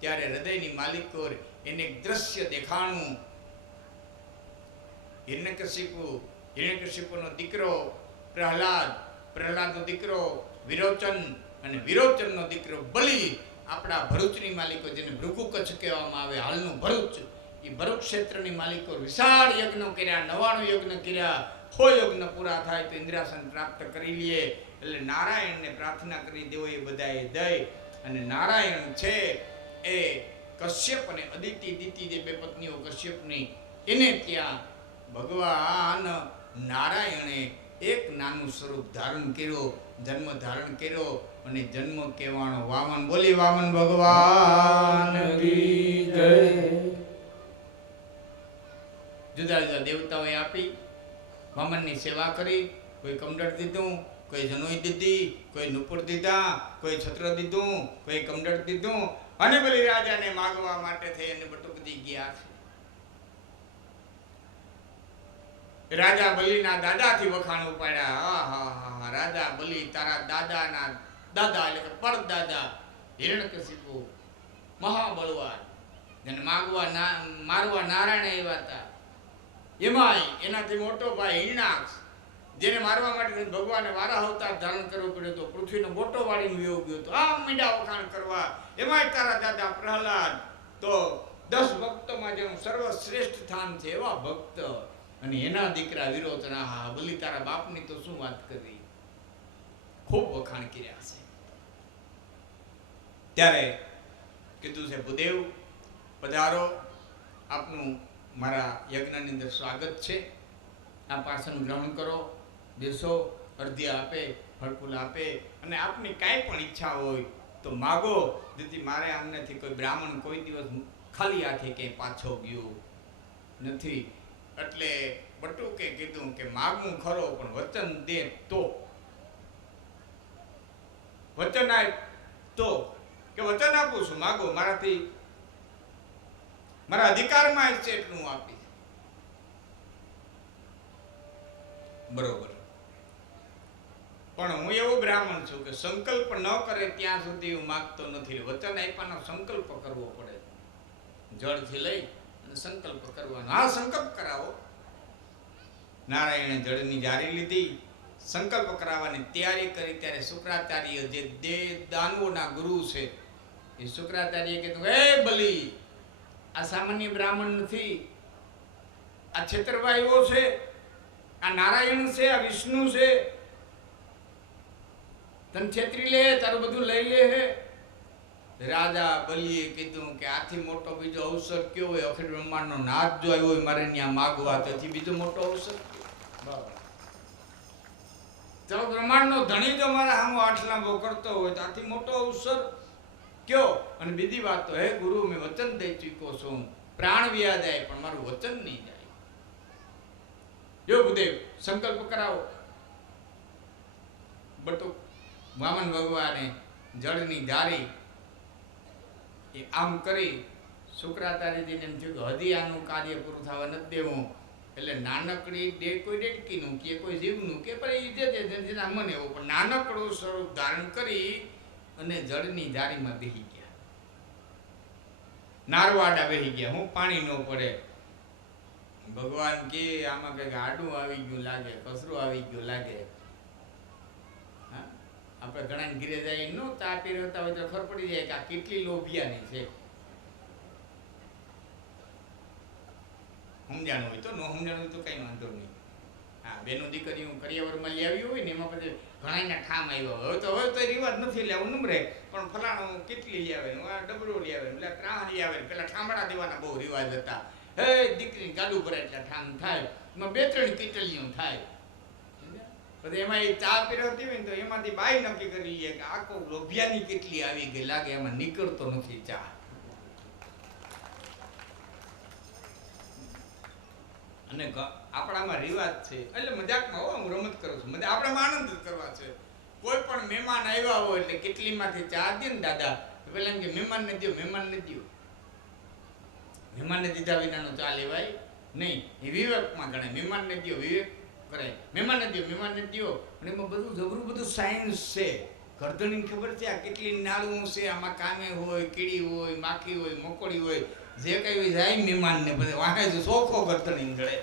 ત્યારે હૃદયની માલિકો એને એક દ્રશ્ય દેખાણું. હિરણ્યકશિપુનો દીકરો પ્રહલાદ, પ્રહલાદનો દીકરો વિરોચન અને વિરોચનનો દીકરો બલિ આપણા ભરૂચની માલિકો, જેને ભૃગુ કચ્છ કહેવામાં આવે, હાલનું ભરૂચ, એ ભરૂચ ક્ષેત્રની માલિકો વિશાળ યજ્ઞ કર્યા, 99 યજ્ઞ કર્યા. 100 યજ્ઞ પૂરા થાય તો ઇન્દ્રાસન પ્રાપ્ત કરી લઈએ. એટલે નારાયણને પ્રાર્થના કરી દેવો એ બધાએ દઈ. અને નારાયણ છે એ કશ્યપ અને અદિતિ જે બે પત્નીઓ કશ્યપની, એને ત્યાં ભગવાન નારાયણે એક નાનું સ્વરૂપ ધારણ કર્યો, જન્મ ધારણ કર્યો. અને જન્મ કહેવાનો વામન. બોલી વામન ભગવાન કી જય. જુદા જુદા દેવતાઓએ આપી વામનની સેવા કરી. કોઈ કમંડળ દીધું, કોઈ જનોઈ દીધી, કોઈ નુપુર દીધા, કોઈ છત્ર દીધું, કોઈ કમંડળ દીધું. અને બલી રાજાને માગવા માટે થઈ અને બટુકદી ગયા છે. રાજા બલિના દાદાથી વખાણ ઉપાડ્યા. આહા, રાજા બલિ, તારા દાદાના દાદા એટલે કે પરદાદા હિરણ્યકશિપુ મહાબળવાન, જેને મારવા નારાયણ આવ્યા હતા. એમાંય એનાથી મોટો ભાઈ હિરણાક્ષ, જેને મારવા માટે ભગવાને વારા અવતાર ધારણ કરવો પડ્યો હતો, પૃથ્વીનો મોટો વાળીને વિયો ગયો હતો. આમ મીંડા વખાણ કરવા. એમાંય તારા દાદા પ્રહલાદ તો 10 ભક્તોમાં જેનું સર્વશ્રેષ્ઠ સ્થાન છે એવા ભક્ત. અને એના દીકરા વિરોચન. હા, બલી તારા બાપની તો શું વાત કરવી, ખૂબ વખાણ કર્યા છે. ત્યારે કીધું છે, ભૂદેવ પધારો, આપનું મારા યજ્ઞની અંદર સ્વાગત છે. આપ આસન ગ્રહણ કરો, બેસો, અર્ધ્ય આપે, ફળફૂલ આપે, અને આપની કાંઈ પણ ઈચ્છા હોય તો માગો. જેથી મારે આમનેથી કોઈ બ્રાહ્મણ કોઈ દિવસ ખાલી હાથે ક્યાંય પાછો ગયો નથી. એટલે બટુકે કીધું કે માગવું ખરો, પણ વચન દે તો. વચન આપ તો, કે વચન આપું છું, માગો, મારાથી મારા અધિકારમાં છે એટલું આપીશ. બરોબર, પણ હું એવો બ્રાહ્મણ છું કે સંકલ્પ ન કરે ત્યાં સુધી હું માગતો નથી. વચન આપ્યાનો સંકલ્પ કરવો પડે. જળથી લઈ અને સંકલ્પ કરવાનો. હા, સંકલ્પ કરાવો. નારાયણે જળની જારી લીધી, સંકલ્પ કરાવવાની તૈયારી કરી. ત્યારે શુક્રાચાર્ય, જે દાનવોના ગુરુ છે, એ શુક્રાચાર્ય કીધું, હે બલિ, આ સામાન્ય બ્રાહ્મણ નથી, આ છેતરવાઈઓ છે, આ નારાયણ છે, આ વિષ્ણુ છે, તને છેતરી લે, તારું બધું લઈ લે હે. રાજા બલિએ કીધું કે આથી મોટો બીજો અવસર કયો હોય? અખિલ બ્રહ્માંડનો નાથ જો આવ્યો હોય મારે ત્યાં માગવા, તેથી બીજો મોટો અવસર ચાલો, બ્રહ્માંડનો ધણી જો મારા સામો આટલાંબો કરતો હોય તો આથી મોટો અવસર કયો? અને બીજી વાત તો, હે ગુરુ, મેં વચન દઈ ચૂક્યો છું, પ્રાણ વ્યા જાય પણ મારું વચન નહીં જાય. જો ભૂદેવ, સંકલ્પ કરાવો. બટુક વામન ભગવાને જળની ધારી એ આમ કરી. શુક્રાચાર્યજીને એમ થયું કે હજી આનું કાર્ય પૂરું થવા નથી દેવું. એટલે નાનકડી કોઈ ડેડકીનું કે કોઈ જીવનું કે પણ જેના મને એવું, પણ નાનકડું સ્વરૂપ ધારણ કરી અને જળની ધારીમાં બેસી ગયા. નારવાડા બેસી ગયા. હું પાણી ન પડે. ભગવાન કે આમાં કંઈક આડું આવી ગયું લાગે, કચરું આવી ગયું લાગે. આપણે ઘણા ઘીરે જાય ન ચા પીરવતા હોય તો ખબર પડી જાય કે આ કેટલી લોભિયાની છે. સમજાણું હોય તો, ન સમજાણું હોય તો કઈ વાંધો નહીં. હા, બેનો દીકરીઓ કરિયાવરમાં લઈ આવી હોય ને, એમાં પછી ઘણાના ઠામ આવ્યા હોય. હવે તો રિવાજ નથી લેવું નમરે, પણ ફલાણું કેટલી લઈ આવે, આ ડબરો લઈ આવે, પેલા ત્રાહ લઈ આવે. પેલા ઠામડા દેવાના બહુ રિવાજ હતા. હે દીકરી ગાડું ભરાય એટલે ઠામ થાય, એમાં 2-3 કીટલીઓ થાય. પછી એમાં એ ચા પીરવતી હોય ને તો એમાંથી બાઈ નક્કી કરી લઈએ કે આખો લોભિયાની કેટલી આવી ગઈ લાગે, એમાં નીકળતો નથી ચા. અને આપણામાં રિવાજ છે, એટલે મજાકમાં હો, હું રમત કરું છું, મજા આપણામાં આનંદ કરવા છે. કોઈ પણ મહેમાન આવ્યા હોય એટલે કેટલીમાંથી ચા દે ને દાદા, પેલા એમ કે મહેમાનને દો, મહેમાનને દો. મહેમાનને દીધા વિનાનો ચા લેવાય નહીં. એ વિવેકમાં ગણાય. મહેમાનને દો, વિવેક કરે. મહેમાનને દો, મહેમાનને દો. અને એમાં બધું જબરું બધું સાયન્સ છે. ગરદનની ખબર છે આ કેટલી નાળું છે, આમાં કામે હોય, કીડી હોય, માખી હોય, મકોડી હોય, જે કઈ હોય જાય મહેમાનને બધે વાહે જ ચોખ્ખો ગરદની ગળે.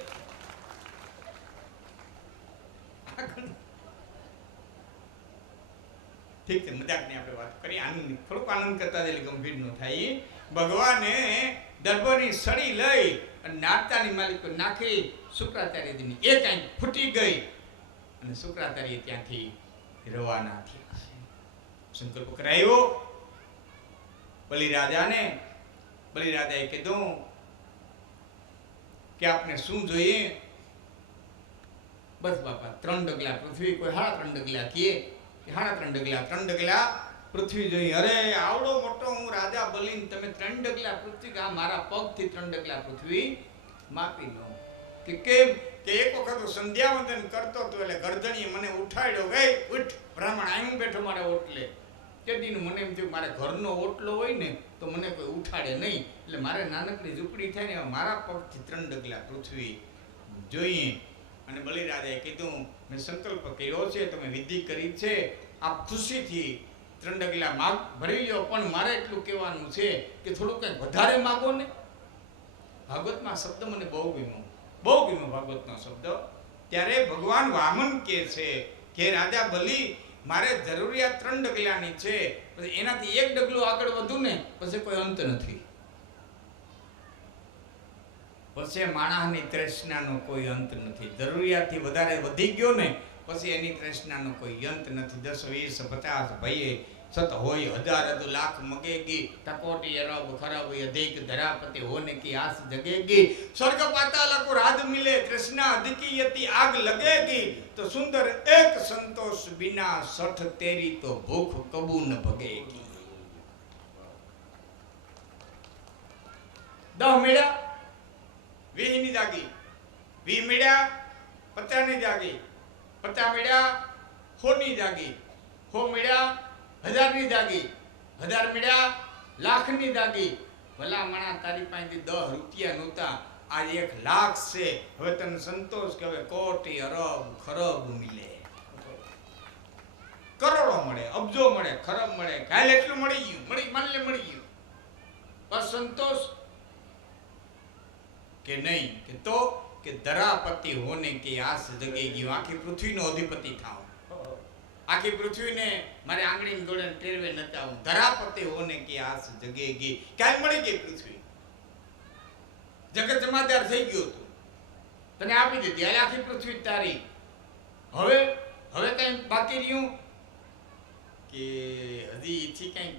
ઠીક છે, મજાકની આપણે વાત કરીએ. આનંદ થોડુંક આનંદ કરતા એટલે ગંભીર ન થાય. ભગવાને દર્ભની સળી લઈ અને નારદાની માલિકો નાખી શુક્રાચાર્યજીની એ કાંઈ ફૂટી ગઈ અને શુક્રાચાર્ય ત્યાંથી રવાના થયા. સંકલ્પ કરાયો બલિરાજાને. બલિરાજાએ કીધું કે આપને શું જોઈએ? બસ બાપા 3 ડગલા પૃથ્વી, કોઈ 3.5 ડગલા કહે કે 3.5 ડગલા પૃથ્વી જોઈએ. અરે આવડો મોટો હું રાજા બલિન, તમે 3 ડગલા પૃથ્વી? આ મારા પગથી 3 ડગલા પૃથ્વી માપી લો. કે કેમ? કે એક વખત સંધ્યાવંદન કરતો હતો એટલે ગરદણીએ મને ઉઠાડ્યો, ગઈ ઉઠ બ્રાહ્મણ, અહીં બેઠો મારે ઓટલે. તે દીનું મને એમ થયું મારે ઘરનો ઓટલો હોય ને તો મને કોઈ ઉઠાડે નહીં, એટલે મારે નાનકડી ઝૂંપડી થાય ને મારા પગથી 3 ડગલા પૃથ્વી જોઈએ. અને બલિરાજાએ કીધું મેં સંકલ્પ કર્યો છે, તમે વિધિ કરી છે, આપ ખુશીથી 3 ડગલા માગ ભરી લો, પણ મારે એટલું કહેવાનું છે કે થોડું કંઈક વધારે માગો ને. ભાગવતમાં શબ્દ મને બહુ ગમ્યો ભાગવતનો શબ્દ. ત્યારે ભગવાન વામન કહે છે કે રાજા બલિ, મારે જરૂરિયાત 3 ડગલાની છે, પછી એનાથી 1 ડગલું આગળ વધુ ને પછી કોઈ અંત નથી. પછી માણસની તૃષ્ણાનો કોઈ અંત નથી. જરૂરિયાતથી વધારે વધી ગયો ને પછી એની તૃષ્ણાનો કોઈ અંત નથી. 10 20 50 ભયે સત હોય 1000 અદુ લાખ મગેગી, ટકોટી અરબ ખરબ અધિક ધરાપતિ હોને કી આસ જગેગી, સ્वर्ग पाताल को राज मिले तृष्णा अधिकी यति आग लगेगी, तो सुंदर एक संतोष बिना सठ तेरी तो भूख कबू न भगेगी. 10 મેળા 20 ની જાગી, 20 મેળા 50 ની જાગી, 50 મેળા 100 ની જાગી, 100 મેળા 1000 ની જાગી, 1000 મેળા લાખ ની જાગી. ભલા મણા તારી પાસેથી 10 રૂપિયા નહોતા, આજ 1 લાખ છે. હવે તને સંતોષ કે હવે કોટી અરબ ખરબ મિલે, કરોડો મળે, અબજો મળે, ખરબ મળે, કાલે એટલું મળી ગયું, મળી ગયું, બસ સંતોષ કે નહીં? કે તો કે ધરાપતિ હોને કે આસ જગેગી, આખી પૃથ્વીનો અધિપતિ થાવ, આખી પૃથ્વીને મારે આંગળી ગોળે ટેરવે નચાવું. ધરાપતિ હોને કે આસ જગેગી. ક્યાંય મળી ગઈ પૃથ્વી, જગત જમાદાર થઈ ગયો તું, તને આપી દીધી, આ આખી પૃથ્વી તારી. હવે કઈ બાકી રહ્યું કે હજી ઈથી કઈ?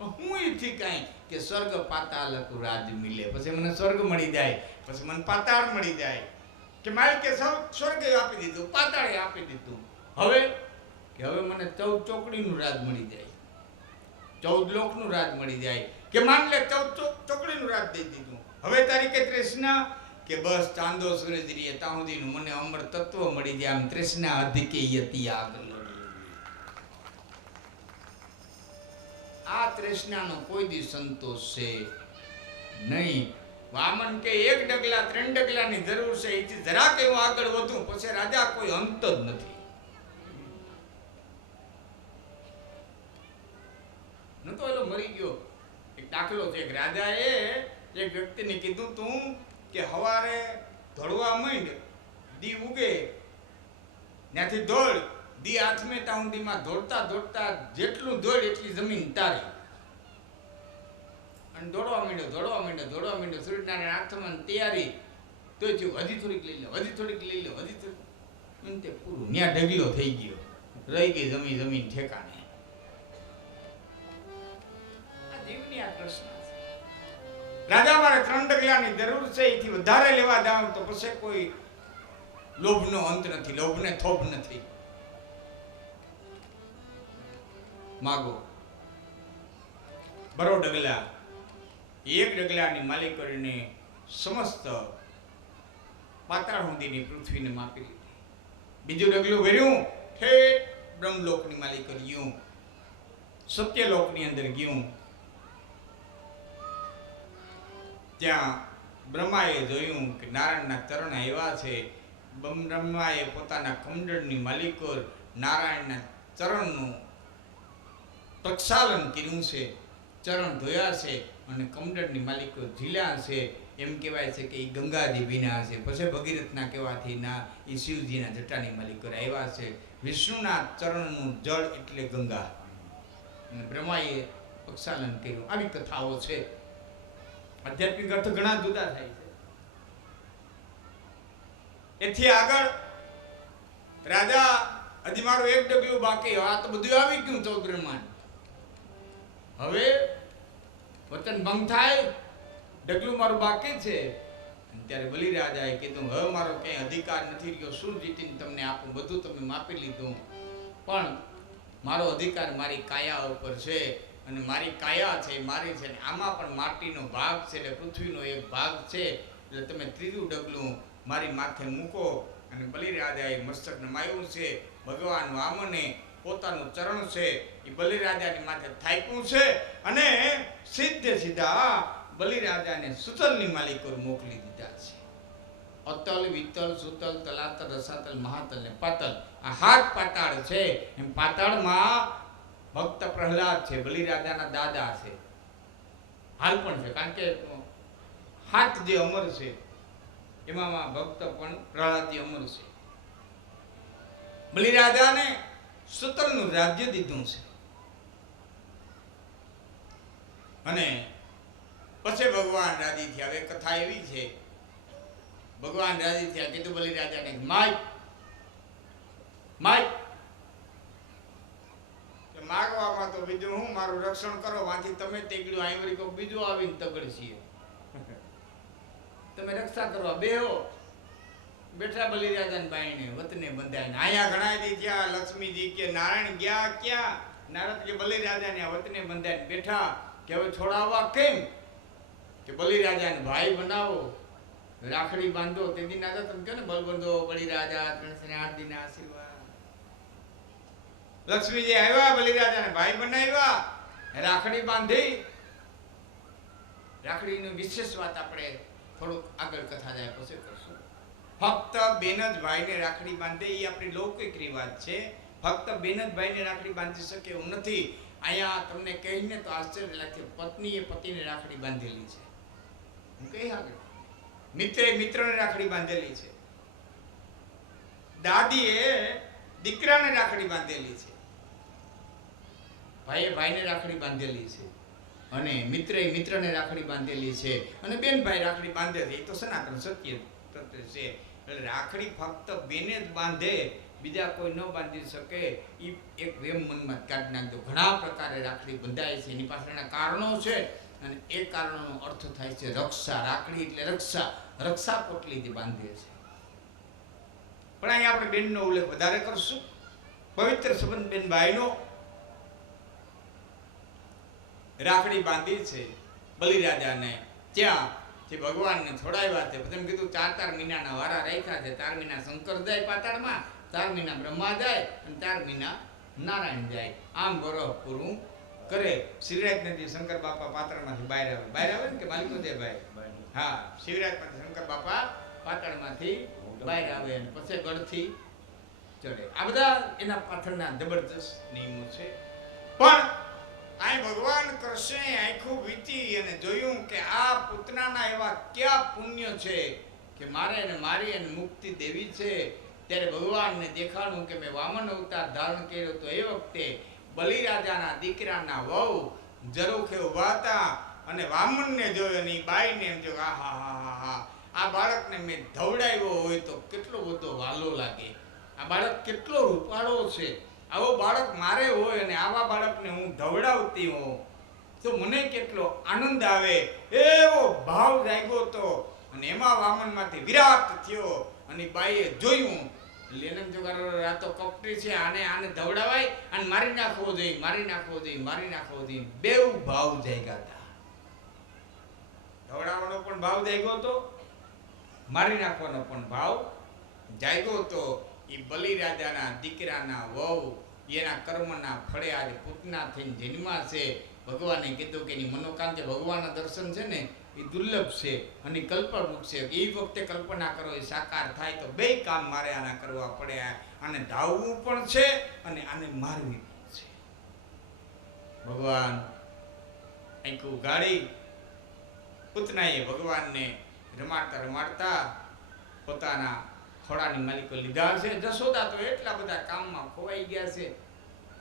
હું ઈથી કઈ કે સ્વર્ગ પાતાલ રાજ મિલે, પછી મને સ્વર્ગ મળી જાય, પછી મને પાતાળ મળી જાય. કે માલિકે સ્વર્ગે આપી દીધું, પાતાળે આપી દીધું. હવે મને 14 ચોકડીનું રાજ મળી જાય, 14 લોકનું રાજ મળી જાય. કે માન લે 14 ચોકડીનું રાજ દઈ દીધું. હવે તારી કે તૃષ્ણા કે બસ ચાંદો સૂરજ રીએ ત્યાં સુધીનું મને અમર તત્વ મળી જાય. આમ તૃષ્ણા અધિકે યતિ આગ લગે. આ તૃષ્ણાનો કોઈ દી સંતોષ છે નહીં. વામન કે 1 ડગલા 3 ડગલાની જરૂર છે, એથી જરાક એવું આગળ વધું પછી રાજા કોઈ અંત જ નથી. નતો એલો મરી ગયો. એક દાખલો છે, એક રાજાએ એક વ્યક્તિને કીધું તું કે હવારે ધોળવા માંડ, દી ઉગે ત્યાંથી દોડ, દી આથમે ત્યાં સુધીમાં દોડતા જેટલું દોડ એટલી જમીન તારી. અને દોડવા માંડ્યો સૂર્યનારાયણ આથમન તૈયારી તો થયું હજી થોડીક લઈ લો, હજી થોડીક તે પૂરું ન્યા ઢગલો થઈ ગયો, રહી ગઈ જમીન ઠેકાણે. રાજા મારે 3 ડગલાની જરૂર છે, એથી વધારે લેવા જાવ તો પછી કોઈ લોભનો અંત નથી, લોભને થોભ નથી. માગો બરો ડગલા, 1 ડગલાની માલિક કરીને સમસ્ત પાતાળ સુધીની પૃથ્વીને માપી લીધી. બીજું ડગલું ભર્યું, ઠેઠ બ્રહ્મલોકની માલિક ગયું, સત્યલોકની અંદર ગયું. ત્યાં બ્રહ્માએ જોયું કે નારાયણના ચરણ આવ્યા છે. બ્રહ્માએ પોતાના કમંડળની માલિકો નારાયણના ચરણનું પ્રક્ષાલન કર્યું છે, ચરણ ધોયા છે અને કમંડળની માલિકો ઝીલ્યા છે. એમ કહેવાય છે કે એ ગંગાજી વિના છે. પછી ભગીરથના કહેવાથી ના એ શિવજીના જટાની માલિકો આવ્યા છે. વિષ્ણુના ચરણનું જળ એટલે ગંગા, અને બ્રહ્માએ પ્રક્ષાલન કર્યું. આવી કથાઓ છે. આધ્યાત્મિક અર્થ ઘણા જુદા થાય છે. એથી આગળ રાજા હજી મારું એક ડગલું બાકી, આ તો બધું આવી ગયું 14 બ્રહ્માંડ. હવે વચન ભંગ થાય, ડગલું મારું બાકી છે. ત્યારે બલિરાજાએ કીધું હવે મારો કઈ અધિકાર નથી રહ્યો, શું જીતીને તમને આપું, બધું તમે માપી લીધું, પણ મારો અધિકાર મારી કાયા ઉપર છે, અને મારી કાયા છે મારી છે, આમાં પણ માટીનો ભાગ છે, એટલે પૃથ્વીનો એક ભાગ છે, એટલે તમે ત્રીજું ડગલું મારી માથે મૂકો. અને બલિરાજાએ મસ્તક નમાયું છે. ભગવાન વામને પોતાનું ચરણ છે એ બલિરાજાની માથે થાપ્યું છે, અને સીધા બલિરાજાને સુતલની માલિકો મોકલી દીધા છે. અતલ, વિતલ, સુતલ, તલાતલ, રસાતલ, મહાતલ ને પાતલ, આ 7 પાતાળ છે. એમ પાતાળમાં ભક્ત પ્રહલાદ છે, બલિરાજાના દાદા છે, હાલ પણ છે, કારણ કે 7 જે અમર છે એમાં ભક્ત પણ પ્રહલાદજી અમર છે. બલિરાજાને સુતલનું રાજ્ય દીધું છે. અને પછી ભગવાન રાજી થયા. હવે કથા એવી છે, ભગવાન રાજી થયા, કીધું બલિરાજાને માગવામાં તો બીજું હું, મારું રક્ષણ કરો, વાંથી તમે તેગડ્યું આંવરી કો બીજું આવીને તગડશીએ, તમે રક્ષા કરવા બેહો. બેઠા બલિરાજાને બાઈને વતને બંધાઈને. આયા ઘણા દી થયા. લક્ષ્મીજી કે નારાયણ ગયા ક્યાં? નારદ કે બલિરાજાને વતને બંધાઈને બેઠા કે હવે છોડાવવા કેમ? કે બલિરાજાને ભાઈ બનાવો, રાખડી બાંધો. તે દી નાતા તમે કહો ને બલબંધો બલિરાજા 308 દિનના આશીર્વાદ. લક્ષ્મીજી આવ્યા, બલિરાજાને ભાઈ બનાવ્યા, રાખડી બાંધી. રાખડીની વિશેષ વાત આપણે થોડુંક આગળ કથા જાય પછી કરશું. ફક્ત બેન જ ભાઈને રાખડી બાંધે એ આપણી લૌકિક રિવાજ છે. ફક્ત બેન જ ભાઈને રાખડી બાંધી શકે એવું નથી. અહીંયા તમને કહીને તો આશ્ચર્ય લાગે, પત્નીએ પતિને રાખડી બાંધેલી છે. હું કહી આગળ મિત્રે મિત્રને રાખડી બાંધેલી છે, દાદીએ દીકરાને રાખડી બાંધેલી છે, ભાઈએ ભાઈને રાખડી બાંધેલી છે, અને મિત્રે મિત્રને રાખડી બાંધેલી છે, અને બેન ભાઈ રાખડી બાંધે છે. એ તો સનાતન સત્ય તત્વ છે. એટલે રાખડી ફક્ત બેને જ બાંધે, બીજા કોઈ ન બાંધી શકે. એ એક વેમ મનમાં કાઢી નાખજો. ઘણા પ્રકારે રાખડી બંધાય છે, એની પાછળના કારણો છે, અને એ કારણોનો અર્થ થાય છે રક્ષા. રાખડી એટલે રક્ષા, રક્ષા પોટલી જે બાંધે છે. પણ અહીંયા આપણે બેનનો ઉલ્લેખ વધારે કરશું. પવિત્ર સંબંધ બેન ભાઈનો. રાખડી બાંધી છે બલિરાજાને. ત્યાં જે ભગવાનને છોડાવ્યા છે, પછી કીધું 4 મહિનાના વારા રાખ્યા છે. 4 મહિના શંકર જાય પાતાળમાં, 4 મહિના બ્રહ્મા જાય, અને 4 મહિના નારાયણ જાય. આમ વરહ પૂરું કરે. શિવરાજને શંકર બાપા પાતાળમાંથી બહાર આવે ને કે માલિકો દે ભાઈ. હા, શિવરાજમાંથી શંકર બાપા પાતાળમાંથી બહાર આવે અને પછી ગઢથી ચડે. આ બધા એના પાછળના જબરજસ્ત નિયમો છે. પણ આ ભગવાન કૃષ્ણે આંખો વીતી અને જોયું કે આ પૂતનાના એવા ક્યાં પુણ્ય છે કે મારે અને મારી અને મુક્તિ દેવી છે. ત્યારે ભગવાનને દેખાડું કે મેં વામન અવતાર ધારણ કર્યો તો એ વખતે બલિરાજાના દીકરાના વહુ ઝરૂખે ઊભા હતા, અને વામનને જોયો અને બાઈને એમ જો આહા, આ બાળકને મેં ધવડાવ્યો હોય તો કેટલો બધો વાલો લાગે. આ બાળક કેટલો રૂપાળો છે. આવો બાળક મારે હોય અને આવા બાળકને હું ધવડાવતી હોઉં તો મને કેટલો આનંદ આવે. એવો ભાવ જાગ્યો હતો. અને એમાં વામનમાંથી વિરાટ થયો, અને બાઈએ જોયું. લેનમ જોગારો આ તો કપટી છે, આને ધવડાવાય અને મારી નાખવો જોઈએ, મારી નાખવો જોઈએ, મારી નાખવો જોઈએ. બેઉ ભાવ જાગ્યા હતા. ધવડાવવાનો પણ ભાવ જાગ્યો હતો, મારી નાખવાનો પણ ભાવ જાગ્યો હતો. એ બલિરાજાના દીકરાના વહુ એના કર્મના ફળે આજે પૂતના થઈને જન્મા છે. ભગવાને કીધું કે એની મનોકાંક્ષા, ભગવાનના દર્શન છે ને એ દુર્લભ છે અને કલ્પવૃક્ષ છે. એ વખતે કલ્પના કરો એ સાકાર થાય તો બે કામ મારે આના કરવા પડે. આને ધાવવું પણ છે અને આને મારવી પણ છે. ભગવાન આંખું ગાળી પૂતનાએ ભગવાનને રમાડતા રમાડતા પોતાના ખોળાની માલિકો લીધા છે. જશોદા તો એટલા બધા કામમાં ખોવાઈ ગયા છે.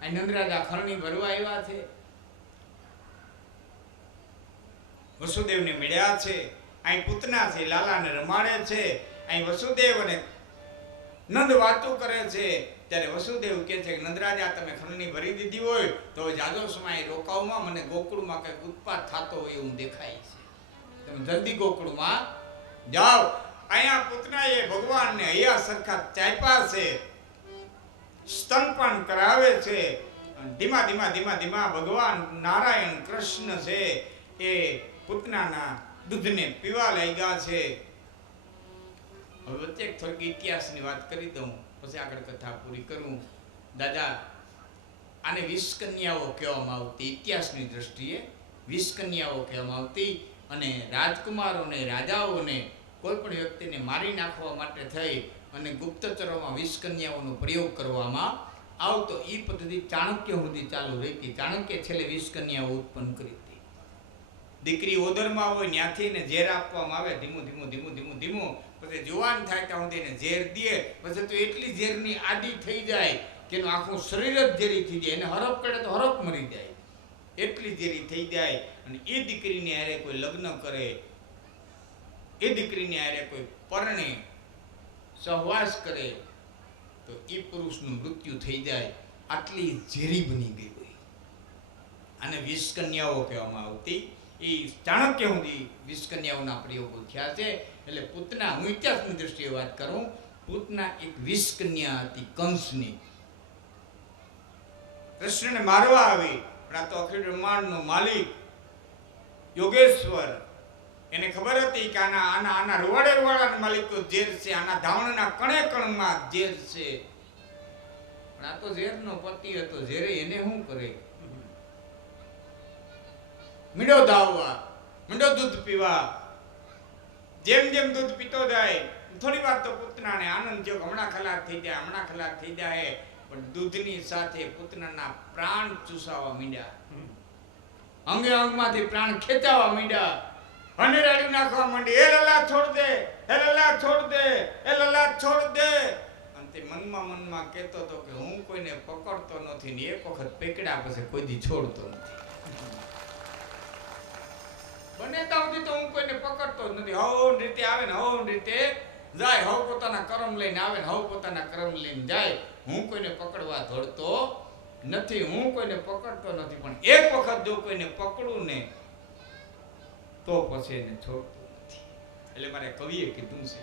આ નંદરાજા ખરણી ભરવા આવ્યા છે, વસુદેવને મળ્યા છે. અહીં પૂતના છે, લાલાને રમાડે છે. અહીં વસુદેવ અને નંદ વાતો કરે છે. ત્યારે વસુદેવ કહે છે કે નંદરાજા તમે ખરણી ભરી દીધી હોય તો જાજો સમય રોકાવમાં મને ગોકુળમાં કંઈક ઉત્પાત થતો હોય એવું દેખાય છે, તમે જલ્દી ગોકુળમાં જાઓ. અહીંયા પૂતનાએ ભગવાનને હૈયા સરખા ચાપ્યા છે, સ્તનપાન કરાવે છે. ધીમા ધીમા ધીમા ધીમા ભગવાન નારાયણ કૃષ્ણ છે એ પૂતનાના દૂધને પીવા લાગ્યા છે. હવે વચ્ચે થોડીક ઇતિહાસની વાત કરી દઉં, પછી આગળ કથા પૂરી કરું. દાદા, આને 20 કન્યાઓ કહેવામાં આવતી. ઇતિહાસની દ્રષ્ટિએ 20 કન્યાઓ કહેવામાં આવતી. અને રાજકુમારોને, રાજાઓને, કોઈ પણ વ્યક્તિને મારી નાખવા માટે થઈ અને ગુપ્તચરોમાં 20 કન્યાઓનો પ્રયોગ કરવામાં આવતો. એ પદ્ધતિ ચાણક્ય સુધી ચાલુ રહી હતી. ચાણક્ય છેલ્લે 20 કન્યાઓ ઉત્પન્ન કરી હતી. દીકરી ઓદરમાં હોય ત્યાંથી ને ઝેર આપવામાં આવે, ધીમું ધીમું ધીમું ધીમું ધીમું, પછી જુવાન થાય ત્યાં સુધી એને ઝેર દે. પછી તો એટલી ઝેરની આદી થઈ જાય કે એનું આખું શરીર જ ઝેરી થઈ જાય. એને હરફ કરે તો હરફ મરી જાય, એટલી ઝેરી થઈ જાય. અને એ દીકરીને હારે કોઈ લગ્ન કરે, એ દીકરીને હારે કોઈ પરણે સહવાસ કરે તો એ પુરુષનું મૃત્યુ થઈ જાય. આટલી ઝેરી બની ગઈ હોય. આને 20 કન્યાઓ કહેવામાં આવતી. એ ચાણક્ય સુધી 20 કન્યાઓના પ્રયોગો થયા છે. એટલે પૂતના, હું ઇતિહાસની દ્રષ્ટિએ વાત કરું, પૂતના એક 20 કન્યા હતી કંસની. કૃષ્ણને મારવા આવી, પણ આ તો અખિલ બ્રહ્માંડનો માલિક યોગેશ્વર, એને ખબર હતી કે આના રૂવાડે રૂવાડાના માલિક તો ઝેર છે, આના ધાવણના કણે કણમાં ઝેર છે. પણ આ તો ઝેરનો પતિ હતો, ઝેરે એને શું કરે? મીંડો ધાવવા, મીંડો દૂધ પીવા. જેમ જેમ દૂધ પીતો જાય થોડી વાર તો પૂતનાને આનંદ થયો, હમણાં ખલાસ થઈ જાય, હમણાં ખલાસ થઈ જાય. પણ દૂધની સાથે પૂતનાના પ્રાણ ચૂસાવા માંડ્યા, અંગે અંગમાંથી પ્રાણ ખેંચાવા માંડ્યા, હનેરાડી નાખવા માંડી. એ લલા છોડ દે, એ લલા છોડ દે, એ લલા છોડ દે. અને તે મનમાં કહેતો હતો કે હું કોઈને પકડતો નથી ને એક વખત પકડ્યા પછી કોઈ દી છોડતો નથી. બને ત્યાં સુધી તો હું કોઈને પકડતો જ નથી. હવ રીતે આવે ને હવ રીતે જાય, હવ પોતાના કર્મ લઈને આવે ને હવ પોતાના કર્મ લઈને જાય. હું કોઈને પકડવા દોડતો નથી, હું કોઈને પકડતો નથી. પણ એક વખત જો કોઈને પકડું ને તો પછી એને છોડતો નથી. એટલે મારે કવિએ કીધું છે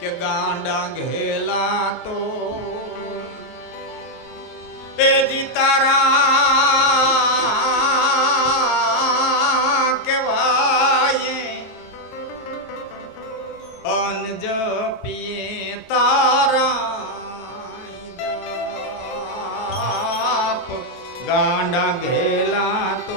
કે ગાંડા ઘેલા તો તેજી તારા કેવાય, અનજપીએ તારા જાપ. ગાંડા ઘેલા તો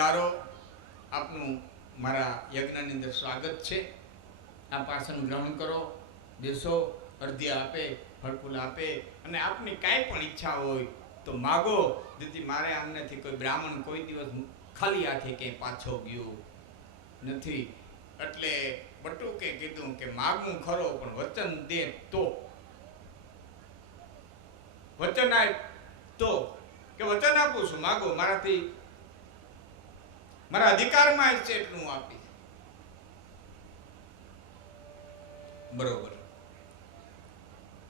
પધારો, આપનું મારા યજ્ઞની અંદર સ્વાગત છે. આપ આસન ગ્રહણ કરો, બેસો, અર્ધ્ય આપે, ફળફૂલ આપે, અને આપની કાંઈ પણ ઈચ્છા હોય તો માગો. જેથી મારે આમનેથી કોઈ બ્રાહ્મણ કોઈ દિવસ ખાલી હાથે ક્યાંય પાછો ગયો નથી. એટલે બટુકે કીધું કે માગવું ખરો પણ વચન દે તો. વચન આપ તો, કે વચન આપું છું, માગો, મારાથી મારા અધિકારમાં છે એટલું હું આપીશ. બરોબર.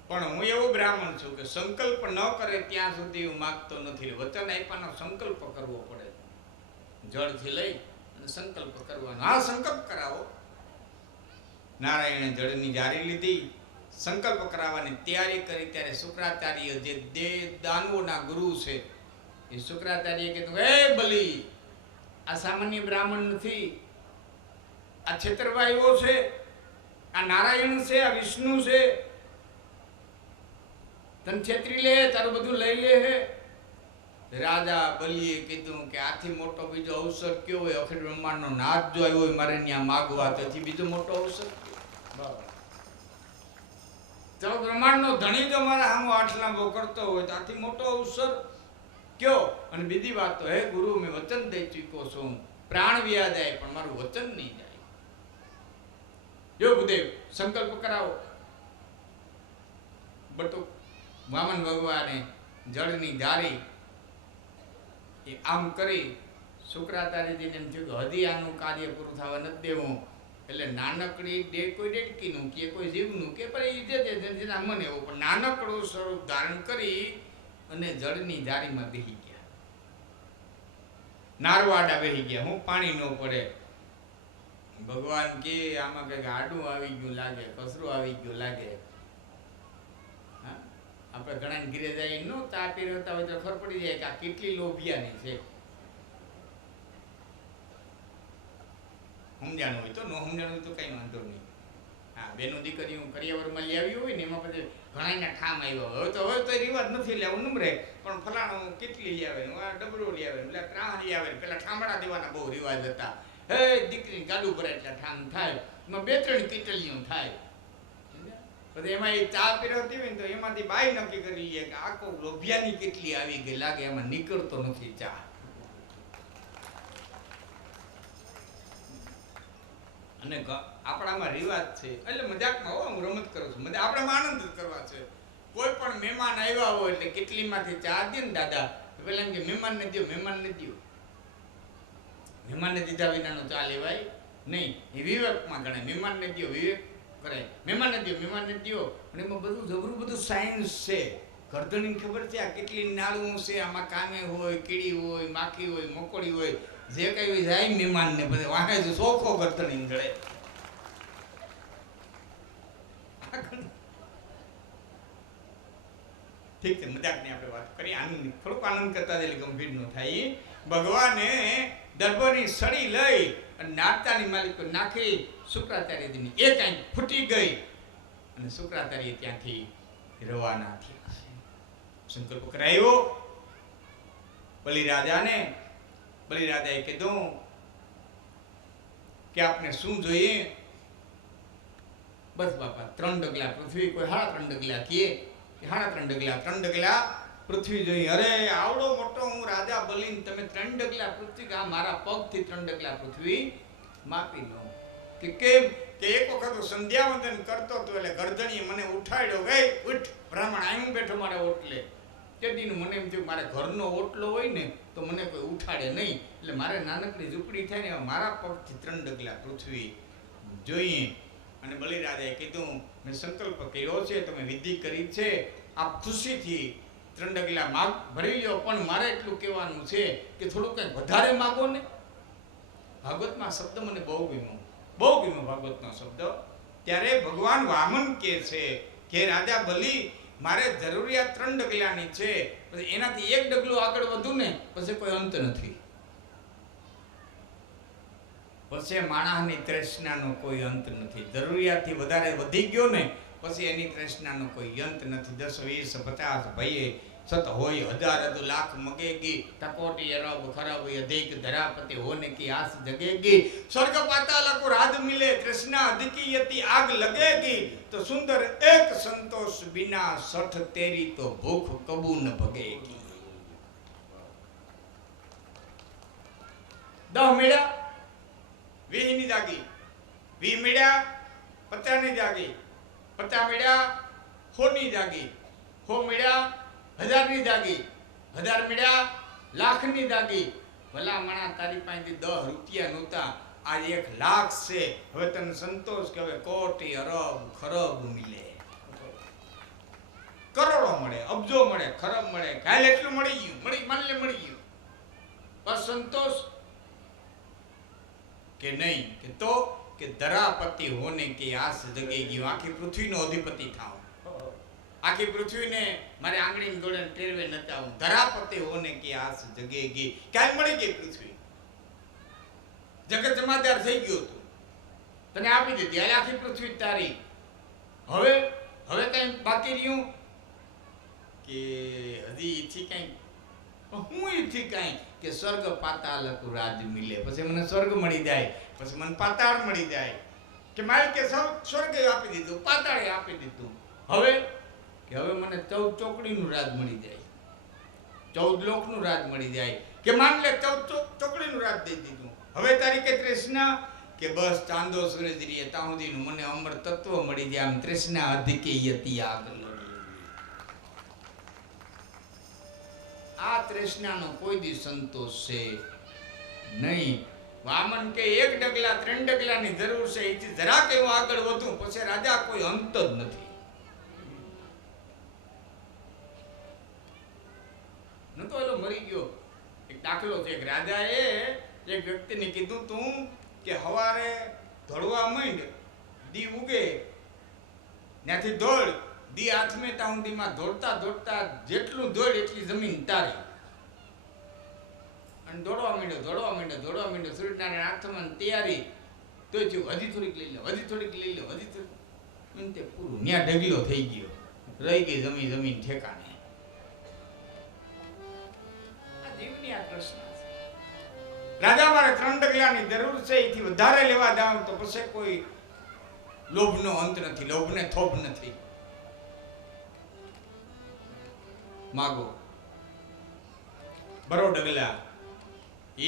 પણ હું એવો બ્રાહ્મણ છું કે સંકલ્પ ન કરે ત્યાં સુધી હું માગતો નથી. વચન આપ્યાનો સંકલ્પ કરવો પડે. જળથી લઈ અને સંકલ્પ કરવાનો. હા, સંકલ્પ કરાવો. નારાયણે જળની જારી લીધી, સંકલ્પ કરાવવાની તૈયારી કરી. ત્યારે શુક્રાચાર્ય જે દાનવોના ગુરુ છે એ શુક્રાચાર્ય કીધું, હે બલી, આ સામાન્ય બ્રાહ્મણ નથી, આ છેતરવાયો છે, આ નારાયણ છે, આ વિષ્ણુ છે. તને છેતરી લે, તારું બધું લઈ લે હે. રાજા બલીએ કીધું કે આથી મોટો બીજો અવસર કયો હોય? અખિલ બ્રહ્માંડનો નાથ જો આવ્યો હોય મારે ત્યાં માગવા, તેથી બીજો મોટો અવસર ચાલો, બ્રહ્માંડનો ધણી જો મારા સામો આટલાંબો કરતો હોય તો આથી મોટો અવસર કયો? અને બીજી વાત તો, હે ગુરુ, મેં વચન દઈ ચૂક્યો છું, પ્રાણ વ્યા જાય પણ મારું વચન નહીં જાય. યોગદેવ, સંકલ્પ કરાવો. બટુક વામન ભગવાને જળની ધારી એ આમ કરી શુક્રાચાર્યજીને એમ થયું કે હજી આનું કાર્ય પૂરું થવા નથી દેવું. એટલે નાનકડી કોઈ ડેડકીનું કે કોઈ જીવનું કે પણ જેના મને એવું, પણ નાનકડું સ્વરૂપ ધારણ કરી અને જળની ધારીમાં બેસી ગયા. નારવાડા બેસી ગયા. હું પાણી ન પડે. ભગવાન કે આમાં કંઈક આડું આવી ગયું લાગે, કચરું આવી ગયું લાગે. આપણે ઘણા ઘીરે જાય ન ચા પીરવતા હોય તો ખબર પડી જાય કે આ કેટલી લોભિયાની છે. સમજાણું હોય તો, ન સમજાણું હોય તો કઈ વાંધો નહીં. હા, બેનું દીકરીઓ કરિયાવરમાં લઈ આવી હોય ને, એમાં પછી ઘણાના ઠામ આવ્યો હોય તો રિવાજ નથી એટલે આવું નમરે, પણ ફલાણું કેટલી લઈ આવે, આ ડબરો લઈ આવે, એટલે ત્રાહ લઈ આવે. પેલા ઠામડા દેવાના બહુ રિવાજ હતા. હે દીકરી ગાડું ભરાય એટલે ઠામ થાય, એમાં 2-3 કીટલીઓ થાય. પછી એમાં એ ચા પીરવતી હોય ને તો એમાંથી બાઈ નક્કી કરી લે કે આખો લોભિયાની કેટલી આવી ગઈ લાગે, એમાં નીકળતો નથી ચા. અને આપણામાં રિવાજ છે, એટલે મજાકમાં હો, હું રમત કરું છું, આપણામાં આનંદ કરવા છે. કોઈ પણ મહેમાન આવ્યા હોય એટલે કેટલીમાંથી ચા દે ને દાદા, પેલા એમ કે મહેમાનને દો, મહેમાનને દો. મહેમાનને દીધા વિનાનો ચા લેવાય નહીં. એ વિવેકમાં ગણાય. મહેમાનને દો, વિવેક કરાય. મહેમાનને દો, મહેમાનને દો. અને એમાં બધું જબરું બધું સાયન્સ છે. ગરદનની ખબર છે આ કેટલી નાળું છે, આમાં કામે હોય, કીડી હોય, માખી હોય, મકોડી હોય, જે કઈ હોય જાય મહેમાનને બધે વાંહે જ સોખો ગરદની ગળે. ઠીક છે, મજાકની આપણે વાત કરીએ. આનંદ, થોડુંક આનંદ કરતા એટલે ગંભીર ન થાય. ભગવાને દર્ભની સળી લઈ અને નાતાની માલિકો નાખી શુક્રાચાર્યજીની એક આંખ ફૂટી ગઈ અને શુક્રાચાર્ય ત્યાંથી રવાના થયા. સંકલ્પ કરાયો બલિરાજાને. બલિરાજાએ કીધું કે આપને શું જોઈએ? બસ બાપા 3 ડગલા પૃથ્વી, કોઈ 3.5 ડગલા કહે કે 3.5 ડગલા, 3 ડગલા પૃથ્વી જોઈએ. અરે આવડો મોટો હું રાજા બલીન તમે 3 ડગલા પૃથ્વી, કે મારા પગથી 3 ડગલા પૃથ્વી માપી લો. કે કેમ? કે એક વખત સંધ્યાવંદન કરતો હતો એટલે ગરદણીએ મને ઉઠાડ્યો, ગઈ ઉઠ બ્રાહ્મણ, અહીં બેઠો મારે ઓટલે. તેદીનું મને એમ થયું મારે ઘરનો ઓટલો હોય ને તો મને કોઈ ઉઠાડે નહીં, એટલે મારે નાનકડી ઝૂંપડી થાય ને મારા પગથી 3 ડગલા પૃથ્વી જોઈએ. અને બલિરાજાએ કીધું મેં સંકલ્પ કર્યો છે, તમે વિધિ કરી છે, આપ ખુશીથી 3 ડગલા માગ ભરી લો, પણ મારે એટલું કહેવાનું છે કે થોડું કંઈક વધારે માગો ને. ભાગવતમાં શબ્દ મને બહુ ગમ્યો, બહુ ગમ્યો ભાગવતનો શબ્દ. ત્યારે ભગવાન વામન કહે છે કે રાજા બલી, મારે જરૂરિયાત 3 ડગલાની છે, પછી એનાથી 1 ડગલું આગળ વધુ ને પછી કોઈ અંત નથી. પછી માણસની તૃષ્ણાનો કોઈ અંત નથી. જરૂરિયાતથી વધારે વધી ગયો ને પછી એની તૃષ્ણાનો કોઈ અંત નથી. 10, 20, 50 ભયે सत होय हजार अदु लाख मगेगी टकोटी अरब खरब अधिक धरापति होने की आस जगेगी स्वर्ग पाताल को राज मिले तृष्णा अधिकी यति आग लगेगी तो सुंदर एक संतोष बिना सठ तेरी तो भूख कबू न भगेगी। 10 मेड़ा 20 ની જાગી 20 મેળા 50 ની જાગી 50 મેળા 100 ની જાગી 100 મેળા 1000 ની જાગી 1000 મેળા લાખ ની જાગી ભલા મણા તારી પાસે 10 રૂપિયા નહોતા आज 1 લાખ છે હવે તને સંતોષ કે હવે કોટી અરબ ખરબ મિલે કરોડો મળે અબજો મળે ખરબ મળે કાલ એટલું મળી ગયું મળી ગયું બસ સંતોષ કે નહીં કે તો કે ધરાપતિ હોने की आस जगेगी आखी पृथ्वी नो अधिपति थाओ आखी पृथ्वी ने मारे आंगणी गोड़े टेरवे नता हूं धरापति होने की आस जगेगी क्या मળી ગઈ પૃથ્વી જગત જમાદાર થઈ ગયો તો તને આપી દીધી આ આખી પૃથ્વી તારી હવે કઈ બાકી રહ્યું કે હજી ઈથી કઈ હું ઈથી કઈ કે સ્વર્ગ પાતાળ કો રાજ મિલે પછી મને સ્વર્ગ મળી જાય પછી મને પાતાળ મળી જાય કે મારે કે સ્વર્ગ આપી દીધું પાતાળે આપી દીધું હવે કે હવે મને 14 ચોકડીનું રાજ મળી જાય 14 લોકનું રાજ મળી જાય કે માન લે 14 ચોકડીનું રાજ દઈ દીધું હવે તારી કે તૃષ્ણા કે બસ ચાંદો સૂરજ રીએ ત્યાં સુધીનું મને અમર તત્વ મળી જાય આમ તૃષ્ણા અધિકે યતિ આગ આ તૃષ્ણાનો કોઈ દી સંતોષ છે નહીં વામન કે 1 ડગલા 3 ડગલાની જરૂર છે એથી જરા કેવું આગળ વધું પછી રાજા કોઈ અંત જ નથી ન તો એલો મરી ગયો એક દાખલો છે એક રાજાએ એક વ્યક્તિને કીધું તું કે હવારે ધોળવા માંડ દી ઉગે ત્યાંથી દોડ દી હાથમે તાઉંદીમાં દોડતા દોડતા જેટલું દોડ એટલી જમીન તારી અને દોડવા માંડ્યો સૂર્યનારાયણ હાથમાં તૈયારી તો થયું હજી થોડીક લઈ લો તે પૂરું ન્યા ઢગલો થઈ ગયો રહી ગઈ જમીન ઠેકાણે આ જીવની આ પ્રશ્ન છે રાજા મારે 3 ડગલાની જરૂર છે એથી વધારે લેવા જાવ તો પછી કોઈ લોભનો અંત નથી લોભને થોભ નથી मागो बरो डगला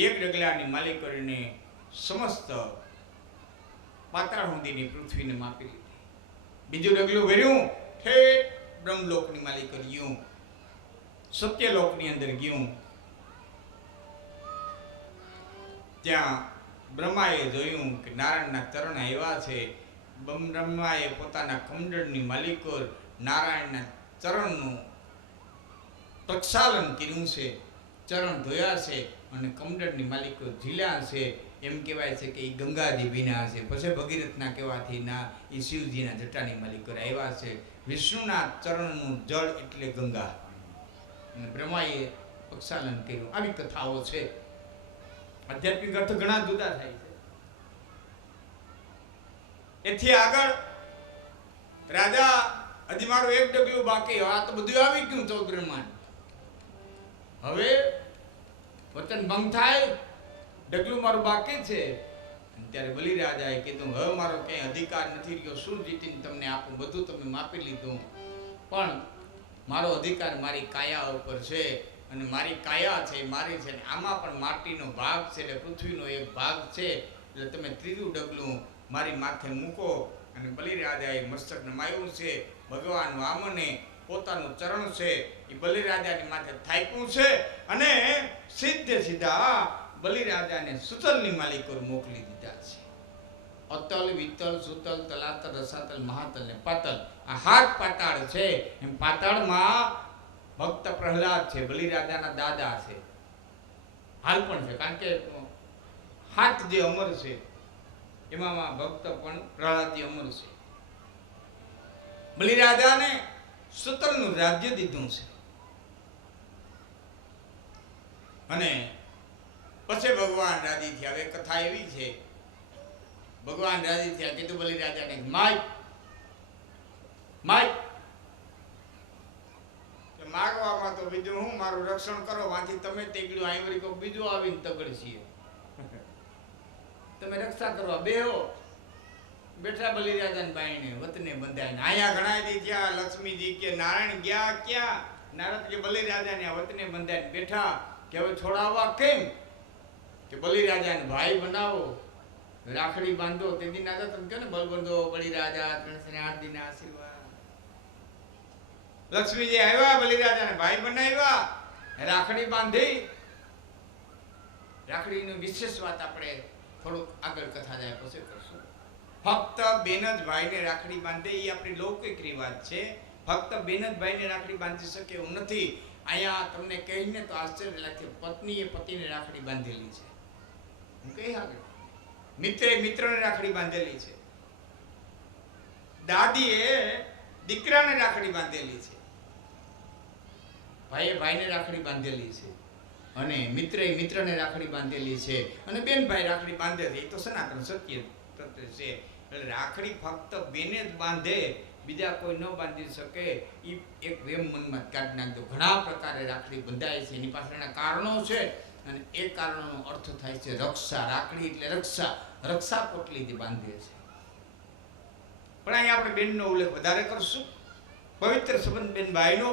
1 डगलानी मालिक करीने समस्त पाताळ सुधीनी पृथ्वीने मापी लीधी बीजું डगલું ભર્યું ઠેઠ બ્રહ્મલોકની માલિક કર્યું સત્યલોકની અંદર ગયું ત્યાં બ્રહ્માએ જોયું કે નારાયણના ચરણ આવ્યા છે બ્રહ્માએ પોતાના કમંડળની માલિકોર નારાયણના ચરણનું પ્રક્ષાલન કર્યું છે ચરણ ધોયા છે અને કમંડળની માલિકો ઝીલ્યા છે એમ કહેવાય છે કે એ ગંગાજી વિના છે પછી ભગીરથના કહેવાથી ના એ શિવજીના જટાની માલિકો આવ્યા છે વિષ્ણુના ચરણનું જળ એટલે ગંગા અને બ્રહ્માએ પ્રક્ષાલન કર્યું આવી કથાઓ છે આધ્યાત્મિક અર્થ ઘણા જુદા થાય છે એથી આગળ રાજા હજી મારું 1 ડગલું બાકી આ તો બધું આવી ગયું 14 બ્રહ્માંડ હવે વતન ભંગ થાય ડગલું મારું બાકી છે ત્યારે બલિરાજાએ કીધું હવે મારો કઈ અધિકાર નથી રહ્યો શું જીતીને તમને આપું બધું તમે માપી લીધું પણ મારો અધિકાર મારી કાયા ઉપર છે અને મારી કાયા છે મારી છે આમાં પણ માટીનો ભાગ છે એટલે પૃથ્વીનો એક ભાગ છે એટલે તમે ત્રીજું ડગલું મારી માથે મૂકો અને બલિરાજાએ મસ્તક નમાયું છે ભગવાન વામને પોતાનું ચરણ છે એ બલિરાજાની માથે થાપ્યું છે અને સીધા બલિરાજાને સુતલની માલિકો મોકલી દીધા છે અતલ વિતલ સુતલ તલાતલ રસાતલ મહાતલ ને પાતલ આ 7 પાતાળ છે એમ પાતાળમાં ભક્ત પ્રહલાદ છે બલિરાજાના દાદા છે હાલ પણ છે કારણ કે 7 જે અમર છે એમાં ભક્ત પણ પ્રહલાદજી અમર છે બલિરાજાને સુતલનું રાજ્ય દીધું છે અને પછી ભગવાન રાજી થયા હવે કથા એવી છે ભગવાન રાજી થયા કીધું બલિરાજાને માગ કે માગવામાં તો બીજું હું મારું રક્ષણ કરો, વાંથી તમે તેગડ્યું આઈવરી કો બીજું આવીને તગડશીએ. તમે રક્ષા કરવા બેહો. બેઠા બલિરાજાને બાઈને વતને બંધાઈને. આયા ઘણા દી ગયા લક્ષ્મીજી કે નારાયણ ગયા ક્યાં? નારદ કે બલિરાજાને આ વતને બંધાઈને બેઠા કે હવે છોડાવવા કેમ? કે બલિરાજાને ભાઈ બનાવો, રાખડી બાંધો. તે દી નારદ તમે કહો ને બલબંધો બલિરાજા 308 દિના આશીર્વાદ. લક્ષ્મીજી આવ્યા, બલિરાજાને ભાઈ બનાવ્યા, રાખડી બાંધી. રાખડીની વિશેષ વાત આપણે થોડુંક આગળ કથા જાય પછી કરશું. ફક્ત બેન જ ભાઈને રાખડી બાંધે એ આપણી લૌકિક રિવાજ છે. ફક્ત બેન જ ભાઈને રાખડી બાંધી શકે એવું નથી. અહીંયા તમને કહીને તો આશ્ચર્ય લાગે, પત્નીએ પતિને રાખડી બાંધેલી છે. હું કહી આગળ મિત્રે મિત્રને રાખડી બાંધેલી છે. દાદીએ દીકરાને રાખડી બાંધેલી છે. ભાઈએ ભાઈને રાખડી બાંધેલી છે. અને મિત્રે મિત્રને રાખડી બાંધેલી છે. અને બેન ભાઈ રાખડી બાંધે છે. એ તો સનાતન સત્ય તત્વ છે. એટલે રાખડી ફક્ત બેને જ બાંધે, બીજા કોઈ ન બાંધી શકે. એ એક વેમ મનમાં કાઢી નાખજો. ઘણા પ્રકારે રાખડી બંધાય છે, એની પાછળના કારણો છે. અને એ કારણોનો અર્થ થાય છે રક્ષા. રાખડી એટલે રક્ષા, રક્ષા પોટલીથી બાંધે છે. પણ અહીંયા આપણે બેનનો ઉલ્લેખ વધારે કરશું. પવિત્ર સંબંધ બેન ભાઈનો.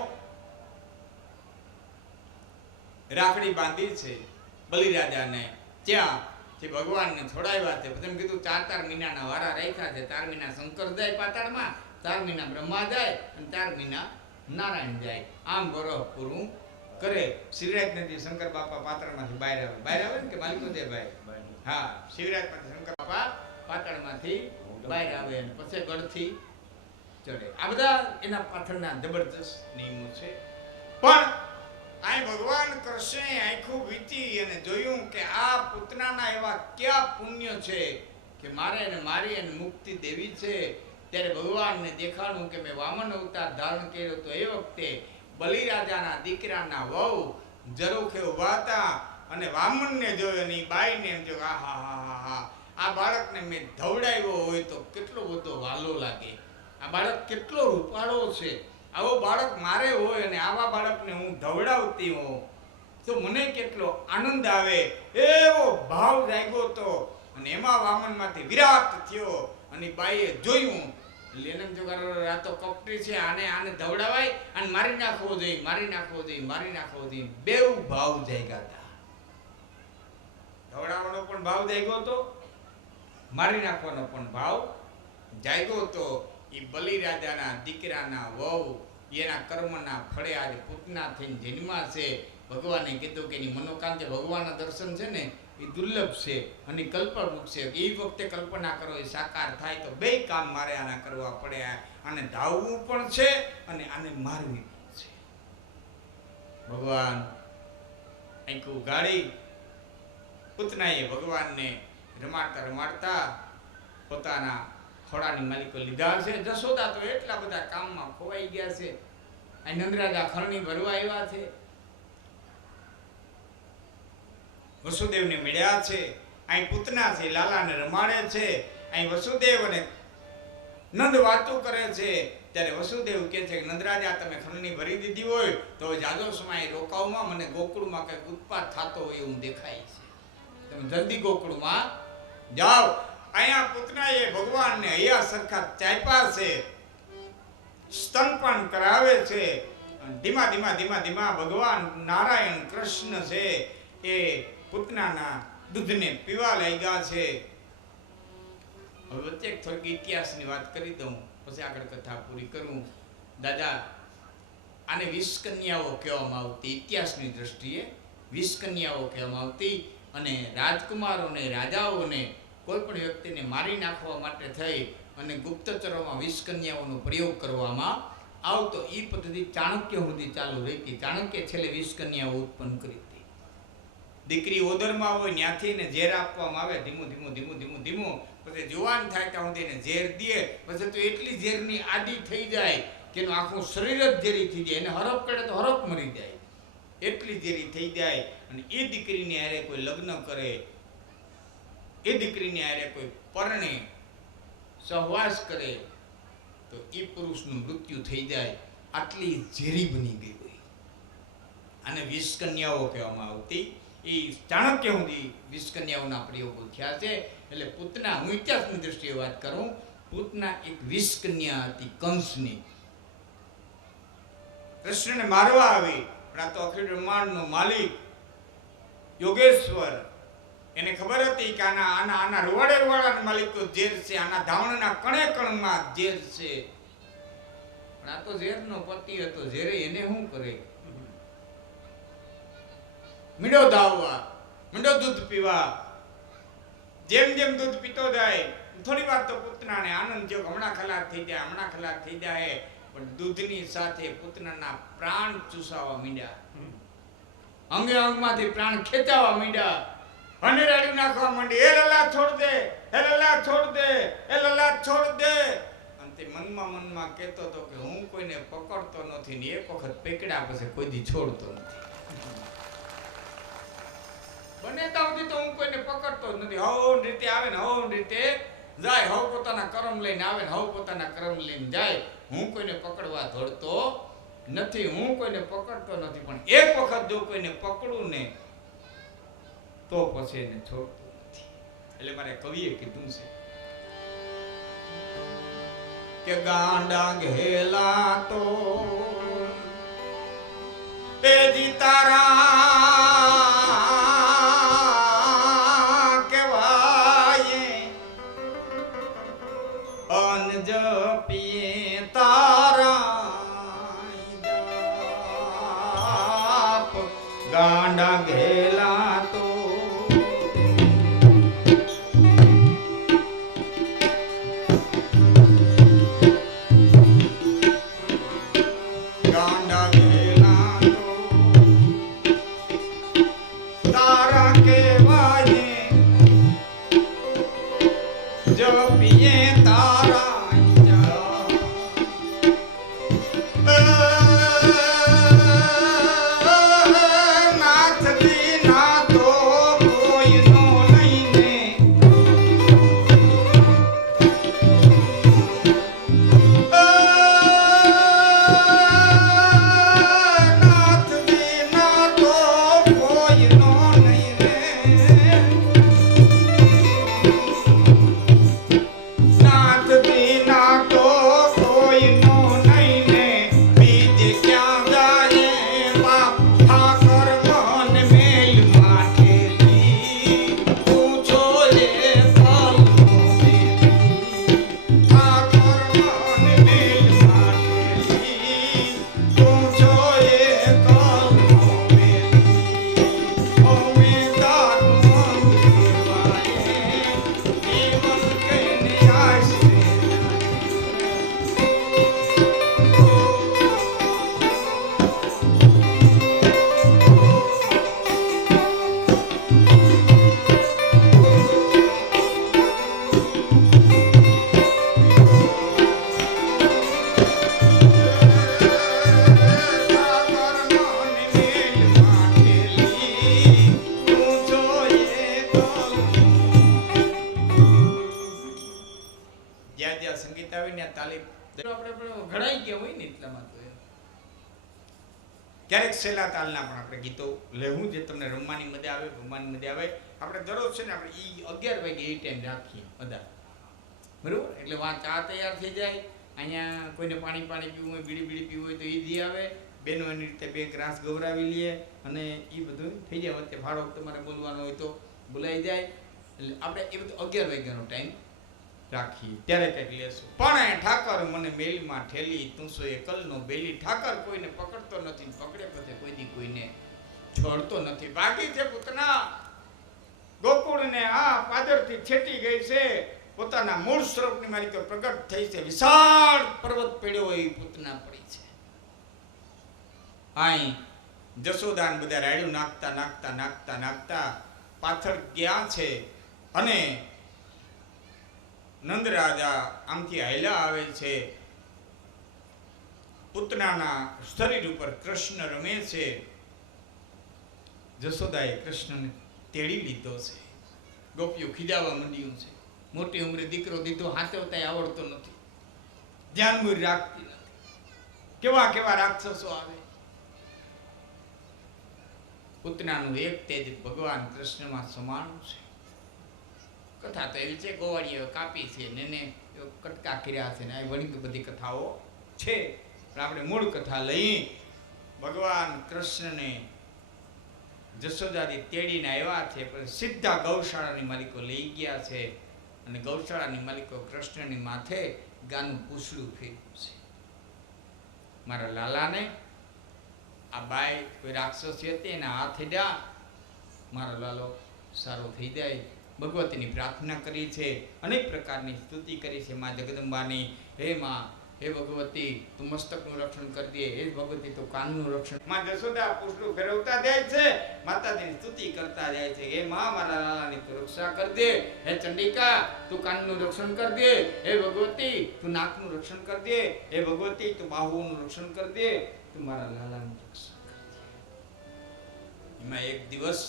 રાખડી બાંધી છે બલિરાજાને. ત્યાં જે ભગવાનને છોડાવ્યા છે. પછી કીધું 4 મહિનાના વારા રાખ્યા છે. 4 મહિના શંકર જાય પાતાળમાં, 4 મહિના બ્રહ્મા જાય અને 4 મહિના નારાયણ જાય. આમ ગૌરવ પૂરું કરે. શિવરાજ નદી શંકર બાપા પાતાળમાંથી બહાર આવે. બહાર આવે ને કે માલિકોદય ભાઈ? હા, શિવરાજમાંથી શંકર બાપા પાતાળમાંથી બહાર આવે અને પછી ગઢથી ચડે. આ બધા એના પાછળના જબરજસ્ત નિયમો છે. પણ આ ભગવાન કૃષ્ણે આખું વીતી અને જોયું કે આ પૂતનાના એવા ક્યાં પુણ્ય છે કે મારે અને મારી અને મુક્તિ દેવી છે. ત્યારે ભગવાનને દેખાડું કે મેં વામન અવતાર ધારણ કર્યો તો એ વખતે બલિરાજાના દીકરાના વહુ ઝરૂખે ઊભા હતા અને વામનને જોયો અને બાઈને એમ જો આ હા હા હા હા આ બાળકને મેં ધવડાવ્યો હોય તો કેટલો બધો વાલો લાગે. આ બાળક કેટલો રૂપાળો છે. આવો બાળક મારે હોય અને આવા બાળકને હું ધવડાવતી હોઉં તો મને કેટલો આનંદ આવે. એવો ભાવ જાગ્યો તો. અને એમાં વામનમાંથી વિરાટ થયો અને બાઈએ જોયું. લેનમ જોગાર આ તો કપટી છે, આને ધવડાવાય અને મારી નાખવો જોઈએ, મારી નાખવો જોઈએ, મારી નાખવો જોઈએ. બેવ ભાવ જાગ્યા હતા. ધવડાવવાનો પણ ભાવ જાગ્યો હતો, મારી નાખવાનો પણ ભાવ જાગ્યો હતો. એ બલિરાજાના દીકરાના વહુ એના કર્મના ફળે આજે પૂતના થઈને જન્મા છે. ભગવાને કીધું કે એની મનોકાંતે ભગવાનના દર્શન છે ને એ દુર્લભ છે અને કલ્પવૃક્ષ છે. એ વખતે કલ્પના કરો એ સાકાર થાય તો બે કામ મારે આના કરવા પડે. આને ધાવવું પણ છે અને આને મારવી પણ છે. ભગવાન આંખું ઉઘાડી પૂતનાએ ભગવાનને રમાડતા રમાડતા પોતાના ખોળાની માલિકો લીધા છે. જશોદા તો એટલા બધા કામમાં ખોવાઈ ગયા છે. આ નંદરાજા ખરણી ભરવા આવ્યા છે. વસુદેવને મળ્યા છે. અહીં પૂતના છે, લાલાને રમાડે છે. અહીં વસુદેવ અને નંદ વાતો કરે છે. ત્યારે વસુદેવ કહે છે કે નંદરાજા તમે ખરણી ભરી દીધી હોય તો જાજો સમય રોકાવમાં મને ગોકુળમાં કંઈક ઉત્પાદ થતો હોય એવું દેખાય છે. તમે જલ્દી ગોકુળમાં જાઓ. અહીંયા પૂતનાએ ભગવાનને હૈયા સરખા ચાપ્યા છે, સ્તનપાન કરાવે છે. ધીમા ધીમા ધીમા ધીમા ભગવાન નારાયણ કૃષ્ણ છે એ પૂતનાના દૂધને પીવા લાગ્યા છે. હવે વચ્ચે થોડીક ઇતિહાસની વાત કરી દઉં પછી આગળ કથા પૂરી કરું. દાદા આને 20 કન્યાઓ કહેવામાં આવતી. ઇતિહાસની દ્રષ્ટિએ 20 કન્યાઓ કહેવામાં આવતી. અને રાજકુમારોને રાજાઓને કોઈ પણ વ્યક્તિને મારી નાખવા માટે થઈ અને ગુપ્તચરોમાં 20 કન્યાઓનો પ્રયોગ કરવામાં આવતો. એ પદ્ધતિ ચાણક્ય સુધી ચાલુ રહી હતી. ચાણક્ય છેલ્લે 20 કન્યાઓ ઉત્પન્ન કરી હતી. દીકરી ઓદરમાં હોય ત્યાંથી ને ઝેર આપવામાં આવે ધીમું ધીમું ધીમું ધીમું ધીમું. પછી જુવાન થાય ત્યાં સુધી એને ઝેર દે. પછી તો એટલી ઝેરની આદિ થઈ જાય કે એનું આખું શરીર જ ઝેરી થઈ જાય. એને હરફ કરે તો હરફ મરી જાય, એટલી ઝેરી થઈ જાય. અને એ દીકરીને હારે કોઈ લગ્ન કરે, એ દીકરીને હારે કોઈ પરણે સહવાસ કરે તો એ પુરુષનું મૃત્યુ થઈ જાય. આટલી ઝેરી બની ગઈ હોય. આને 20 કન્યાઓ કહેવામાં આવતી. એ ચાણક્ય સુધી 20 કન્યાઓના પ્રયોગો થયા છે. એટલે પૂતના, હું ઇતિહાસની દ્રષ્ટિએ વાત કરું, પૂતના એક 20 કન્યા હતી કંસની. કૃષ્ણને મારવા આવી, પણ આ તો અખિલ બ્રહ્માંડનો માલિક યોગેશ્વર, એને ખબર હતી કે આના રૂવાડાના માલિક તો ઝેર છે, આના ધાવણના કણે કણમાં ઝેર છે. પણ આ તો ઝેરનો પતિ હતો, ઝેરે એને શું કરે? મીંડો ધાવવા, મીંડો દૂધ પીવા. જેમ જેમ દૂધ પીતો જાય થોડી વાર તો પૂતનાને આનંદ થયો, હમણાં ખલાસ થઈ જાય, હમણાં ખલાસ થઈ જાય. પણ દૂધની સાથે પૂતનાના પ્રાણ ચૂસાવા માંડ્યા, અંગે અંગમાંથી પ્રાણ ખેંચાવા માંડ્યા, હનેરાડી નાખવા માંડી. એ લલા છોડ દે, એ લલા છોડ દે, એ લલા છોડ દે. અને તે મનમાં કહેતો હતો કે હું કોઈને પકડતો નથી ને એક વખત પકડ્યા પછી કોઈ દી છોડતો નથી. બને ત્યાં સુધી તો હું કોઈને પકડતો જ નથી. હવ રીતે આવે ને હવ રીતે જાય, હવ પોતાના કર્મ લઈને આવે ને હવ પોતાના કર્મ લઈને જાય. હું કોઈને પકડવા દોડતો નથી, હું કોઈને પકડતો નથી. પણ એક વખત જો કોઈને પકડું ને તો પછી એને છોડતો નથી. એટલે મારે કવિએ કીધું છે કે ગાંડા ઘેલા તો એ જી તારા કેવાય, અન જપીએ તારા જાપ. ગાંડા ઘેલા તો ક્યારેક સેલા તાલના પણ આપણે ગીતો લેવું જે તમને રમવાની મજા આવે, રમવાની મજા આવે. આપણે દરરોજ છે ને આપણે 11 વાગે એ ટાઈમ રાખીએ બધા, બરોબર? એટલે વાં ચા તૈયાર થઈ જાય, અહીંયા કોઈને પાણી પીવું હોય, બીડી પીવું હોય તો એ દી આવે, બેનો એની રીતે 2 ગ્લાસ ગવરાવી લઈએ અને એ બધું થઈ જાય. વચ્ચે ફાળો તમારે બોલવાનો હોય તો બોલાઈ જાય. એટલે આપણે એ બધું 11 વાગ્યાનો ટાઈમ રાખીએ ત્યારે કંઈક લેશું. પણ ઠાકર મને મેલમાં ઠેલી, તું સો એકલનો બેલી. ઠાકર કોઈને પકડતો નથી, પકડે પછી કોઈ દી કોઈને છોડતો નથી. બાકી છે પૂતના ગોકુળને આ પાદરથી છેટી ગઈ છે, પોતાના મૂળ સ્વરૂપની મારી તો પ્રગટ થઈ છે. વિશાળ પર્વત પડ્યો એ પૂતના પડી છે. આઈ જશોદાન બધા રાડ્યું નાખતા નાખતા નાખતા નાખતા પાછળ ગયા છે અને નંદ રાજા આમથી હાલ્યા આવે છે. પૂતનાના શરીર ઉપર કૃષ્ણ રમે છે. જશોદાએ કૃષ્ણને તેડી લીધો છે. ગોપીઓ ખીજાવા માંડ્યું છે. મોટી ઉંમરે દીકરો દીધો હાથવતાય આવડતો નથી, ધ્યાન મૂળ રાખતી નથી. કેવા કેવા રાક્ષસો આવે. પૂતનાનું એક તેજ ભગવાન કૃષ્ણમાં સમાન છે. કથા તો એવી છે, ગોવાળીઓ કાપી છે ને એને કટકા કર્યા છે ને આ વળી બધી કથાઓ છે. પણ આપણે મૂળ કથા લઈ. ભગવાન કૃષ્ણને જશોદાજી તેડીને આવ્યા છે, પણ સીધા ગૌશાળાની માલિકો લઈ ગયા છે અને ગૌશાળાની માલિકો કૃષ્ણની માથે ગાનું પૂછડું ફેર્યું છે. મારા લાલાને આ બાઈ કોઈ રાક્ષસી હતી એના હાથ હેડ્યા, મારો લાલો સારો થઈ જાય. ભગવતીની પ્રાર્થના કરી છે, અનેક પ્રકારની સ્તુતિ કરી છે મા જગદંબાની. હે માં, હે ભગવતી, તું મસ્તકનું રક્ષણ કરી દે. હે ભગવતી, તું કાનનું રક્ષણ. માં જશોદા પૂછડું ફેરવતા જાય છે, માતાજીની સ્તુતિ કરતા જાય છે. હે માં, મારા લાલાની તું રક્ષા કરી દે. હે ચંડિકા, તું કાનનું રક્ષણ કરી દે. હે ભગવતી, તું નાકનું રક્ષણ કરી દે. હે ભગવતી, તું બાહુઓનું રક્ષણ કરી દે. તું મારા લાલાનું રક્ષણ કરી દે. એમાં એક દિવસ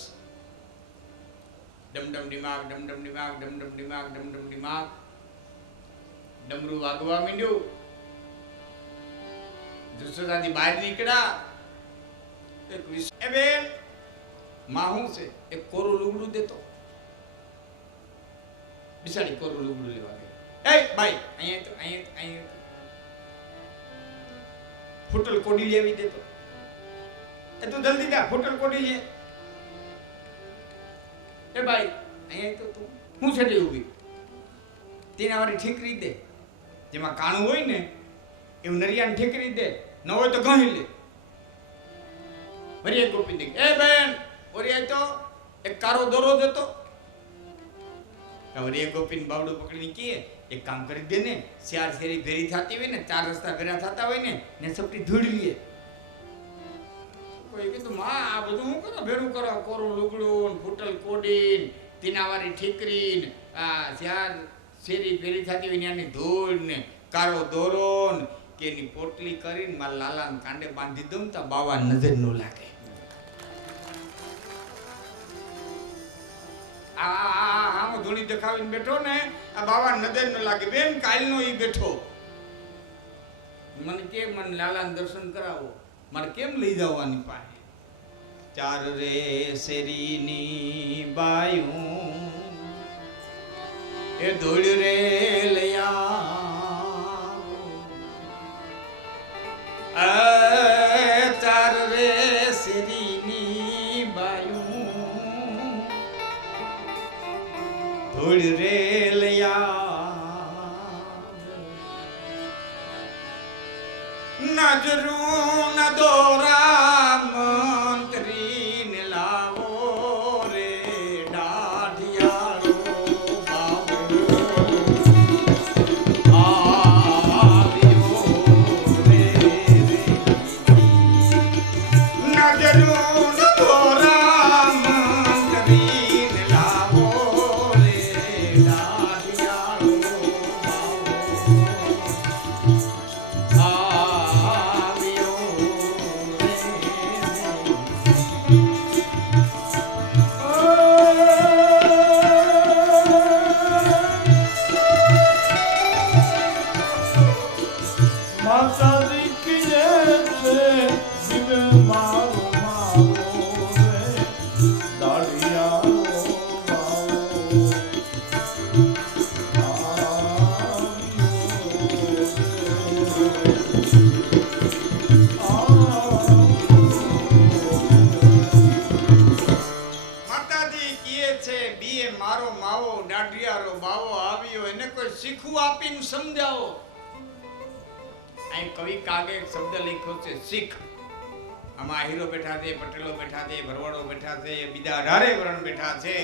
ડમડમ ડીમાગ, ડમડમ ડીમાગ, ડમડમ ડીમાગ, ડમડમ ડીમાગ ડમરું વાગવા માંડ્યું. જશોદાજી બહાર નીકળ્યા. એક એ બેન, માં હું છે? એક કોરું લુગડું દેતો. બિસાડી કોરું લુગડું લેવા ગઈ. એ ભાઈ, અહીંયા ફૂટલ કોડી લેવી દેતો. એ તું જલ્દી જા, ફૂટલ કોડી લે. એ ભાઈ, અહીંયા તો તું હું છે ઉભી. તેના વાળી ઠીકરી દે. જેમાં કાણું હોય ને એવું નરિયાને ઠીકરી દે, ન હોય તો ઘણી લે. વરી એક ગોપી દે. એ બેન, ઓરી આય તો એક કારો દોરો દેતો. વરી એક ગોપીને બાવડું પકડીને કહે, એક કામ કરી દે ને, ચાર શેરી ભેરી થતી હોય ને, ચાર રસ્તા ભેરા થતા હોય ને સપટી ધૂળ લે. કોઈ કીધું, માં આ બધું હું કરો ભેરું કરો? કોરું લુગડું, ફૂટલ કોડીન, તીનાવાળી ઠીકરીન, આ ચાર શેરી ભેરી થતી હોય ત્યાંની ધૂળ ને કાળો દોરો કે એની પોટલી કરીને મારા લાલાને કાંડે બાંધી દઉં તો બાવા નજર ન લાગે. આમ ધૂણી દેખાવીને બેઠો ને, આ બાવા નજર ન લાગે. બેન કાલનો ઈ બેઠો, મને કે મને લાલાને દર્શન કરાવો. મારે કેમ લઈ જવાની પાસે? ચાર રે શેરીની બાયું એ ધૂળ રે લયા, ચાર રે શેરીની બાયું ધૂળ રે લયા, નજરું ન દોરા મંત્રીને લાવો રે દાઢિયાળો બાબો આવ્યો રે. નજરું ન દોરા મંત્રીને લાવો રે દાઢિયાળો શીખવું આપીને સમજાવો. અહીં કવિ કાગે એક શબ્દ લખ્યો છે શીખ. આમાં હીરો બેઠા છે, પટેલો બેઠા છે, ભરવાડો બેઠા છે, બીજા 18 વર્ણ બેઠા છે.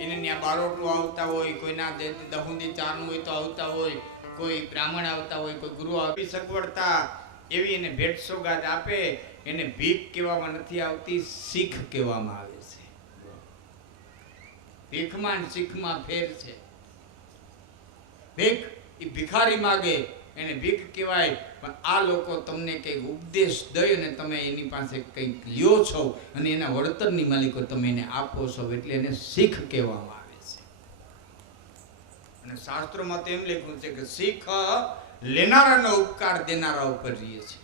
એને ત્યાં બારોટલું આવતા હોય, કોઈના દહુંદી ચારનું હોય તો આવતા હોય, કોઈ બ્રાહ્મણ આવતા હોય, કોઈ ગુરુ આવી સગવડતા એવી એને ભેટ સોગાદ આપે. એને ભીખ કહેવામાં નથી આવતી, શીખ કહેવામાં આવે છે. ભીખમાં ને શીખમાં ફેર છે. ભીખ એ ભિખારી માગે એને ભીખ કહેવાય, પણ આ લોકો તમને કંઈક ઉપદેશ દઈ અને તમે એની પાસે કંઈક લ્યો છો અને એના વળતરની માલિકો તમે એને આપો છો, એટલે એને શીખ કહેવામાં આવે છે. અને શાસ્ત્રોમાં તો એમ લખ્યું છે કે શીખ લેનારાનો ઉપકાર દેનારા ઉપર રહે છે.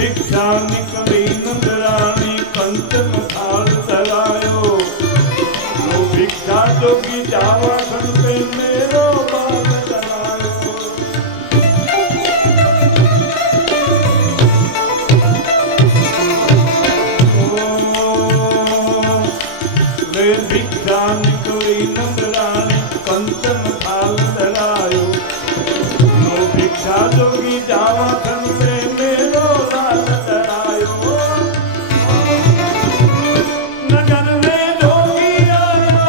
ભિક્ષા નીકળી નંદરાણી કંચન થાળ ધરાયો લો ભિક્ષા જોગી જાવા ખંડે મેરો બાપ ધરાયો લે ભિક્ષા નીકળી નંદરાણી કંચન થાળ ધરાયો લો ભિક્ષા જોગી જાવા ખંડે મેરો બાપ ધરાયો નગર में जोगी आया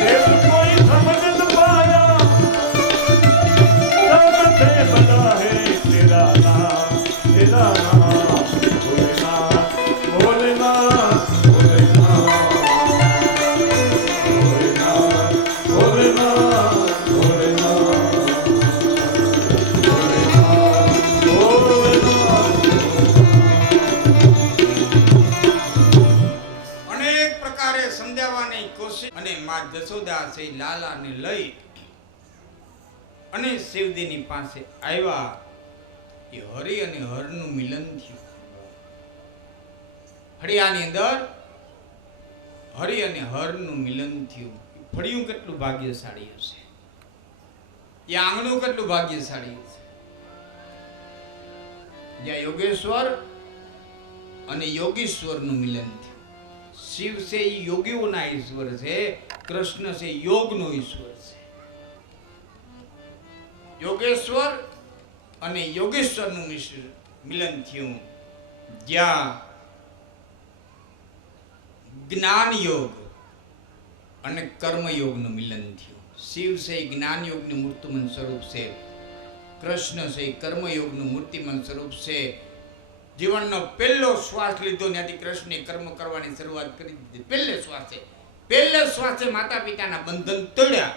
देश कोई समझ न पाया सबसे बड़ा है तेरा नाम भोलेनाथ भोलेनाथ भोलेनाथ भोलेनाथ भोलेनाथ અનેક પ્રકારે સમજાવવાની કોશિશ અને માં જશોદા છે લાલાને લઈ અને શિવજીની પાસે આવ્યા. એ હરિ અને હરનું મિલન થયું. ફળિયાની અંદર હરિ અને હરનું મિલન થયું. ફળિયું કેટલું ભાગ્યશાળી હશે, એ આંગણું કેટલું ભાગ્યશાળી હશે, જ્યાં યોગેશ્વર અને યોગીશ્વરનું મિલન થયું. શિવ છે એ યોગીઓના ઈશ્વર છે, કૃષ્ણ છે યોગનો ઈશ્વર છે. યોગેશ્વર અને યોગેશ્વરનું મિલન થયું, જ્યાં જ્ઞાન યોગ અને કર્મયોગનું મિલન થયું. શિવ છે એ જ્ઞાન યોગનું મૂર્તિમંત સ્વરૂપ છે, કૃષ્ણ છે એ કર્મયોગનું મૂર્તિમંત સ્વરૂપ છે. જીવનનો પહેલો શ્વાસ લીધો ત્યાંથી કૃષ્ણે કર્મ કરવાની શરૂઆત કરી દીધી. પહેલે શ્વાસે માતા પિતાના બંધન તોડ્યા,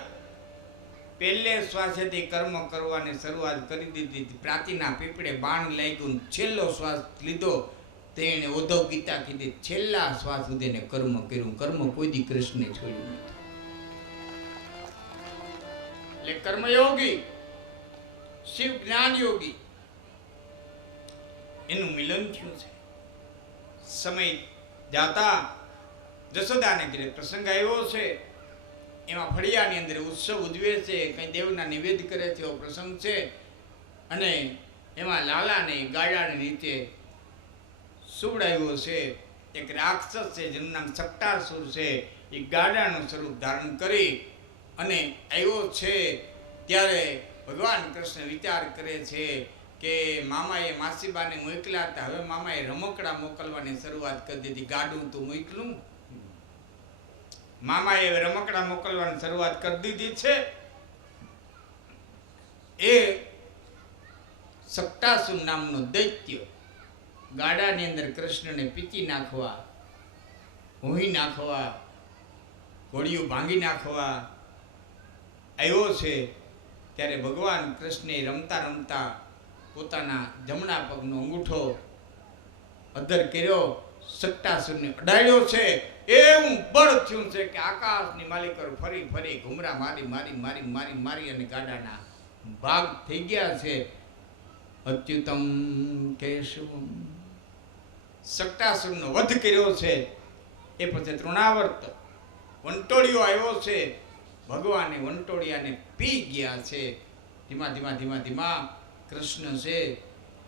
પહેલે શ્વાસેથી કર્મ કરવાની શરૂઆત કરી દીધી. પ્રાચીના પીપળે બાણ લાગ્યું, છેલ્લો શ્વાસ લીધો તેણે ઉદ્ધવ ગીતા કીધી, છેલ્લા શ્વાસ સુધી એને કર્મ કર્યું. કર્મ કોઈ દી કૃષ્ણે છોડ્યું નથી. એટલે કર્મયોગી શિવ જ્ઞાન યોગી એનું મિલન થયું છે. સમય જાતા જશોદાને ઘરે પ્રસંગ આવ્યો છે. એમાં ફળિયાની અંદર ઉત્સવ ઉજવે છે, કંઈ દેવના નિવેદ કરે છે એવો પ્રસંગ છે. અને એમાં લાલાને ગાડાને નીચે સુવડાવ્યો છે. એક રાક્ષસ છે જેનું નામ સટ્ટાસુર છે, એ ગાડાનું સ્વરૂપ ધારણ કરી અને આવ્યો છે. ત્યારે ભગવાન કૃષ્ણ વિચાર કરે છે કે મામાએ માસીબાને મોકલ્યા હતા, હવે મામાએ રમકડા મોકલવાની શરૂઆત કરી દીધી. ગાડું તો મોકલું, મામાએ રમકડા મોકલવાની શરૂઆત કરી દીધી છે. એ સટ્ટાસુર નામનો દૈત્ય ગાડાની અંદર કૃષ્ણને પીચી નાખવા, હોઈ નાખવા, ઘોડીઓ ભાંગી નાખવા આવ્યો છે. ત્યારે ભગવાન કૃષ્ણે રમતા રમતા પોતાના જમણા પગનો અંગૂઠો અધર કર્યો, સટ્ટાસુરને અડાડ્યો છે. એવું બળ થયું છે કે આકાશની માલિકો ફરી ફરી ઘુમરા મારી મારી મારી મારી મારી અને ગાડાના ભાગ થઈ ગયા છે. અચ્યુતમ કેશવમ સટ્ટાસુરનો વધ કર્યો છે. એ પછી તૃણાવર્ત વંટોળિયો આવ્યો છે. ભગવાને વંટોળિયાને પી ગયા છે. ધીમા ધીમા ધીમા ધીમા કૃષ્ણ છે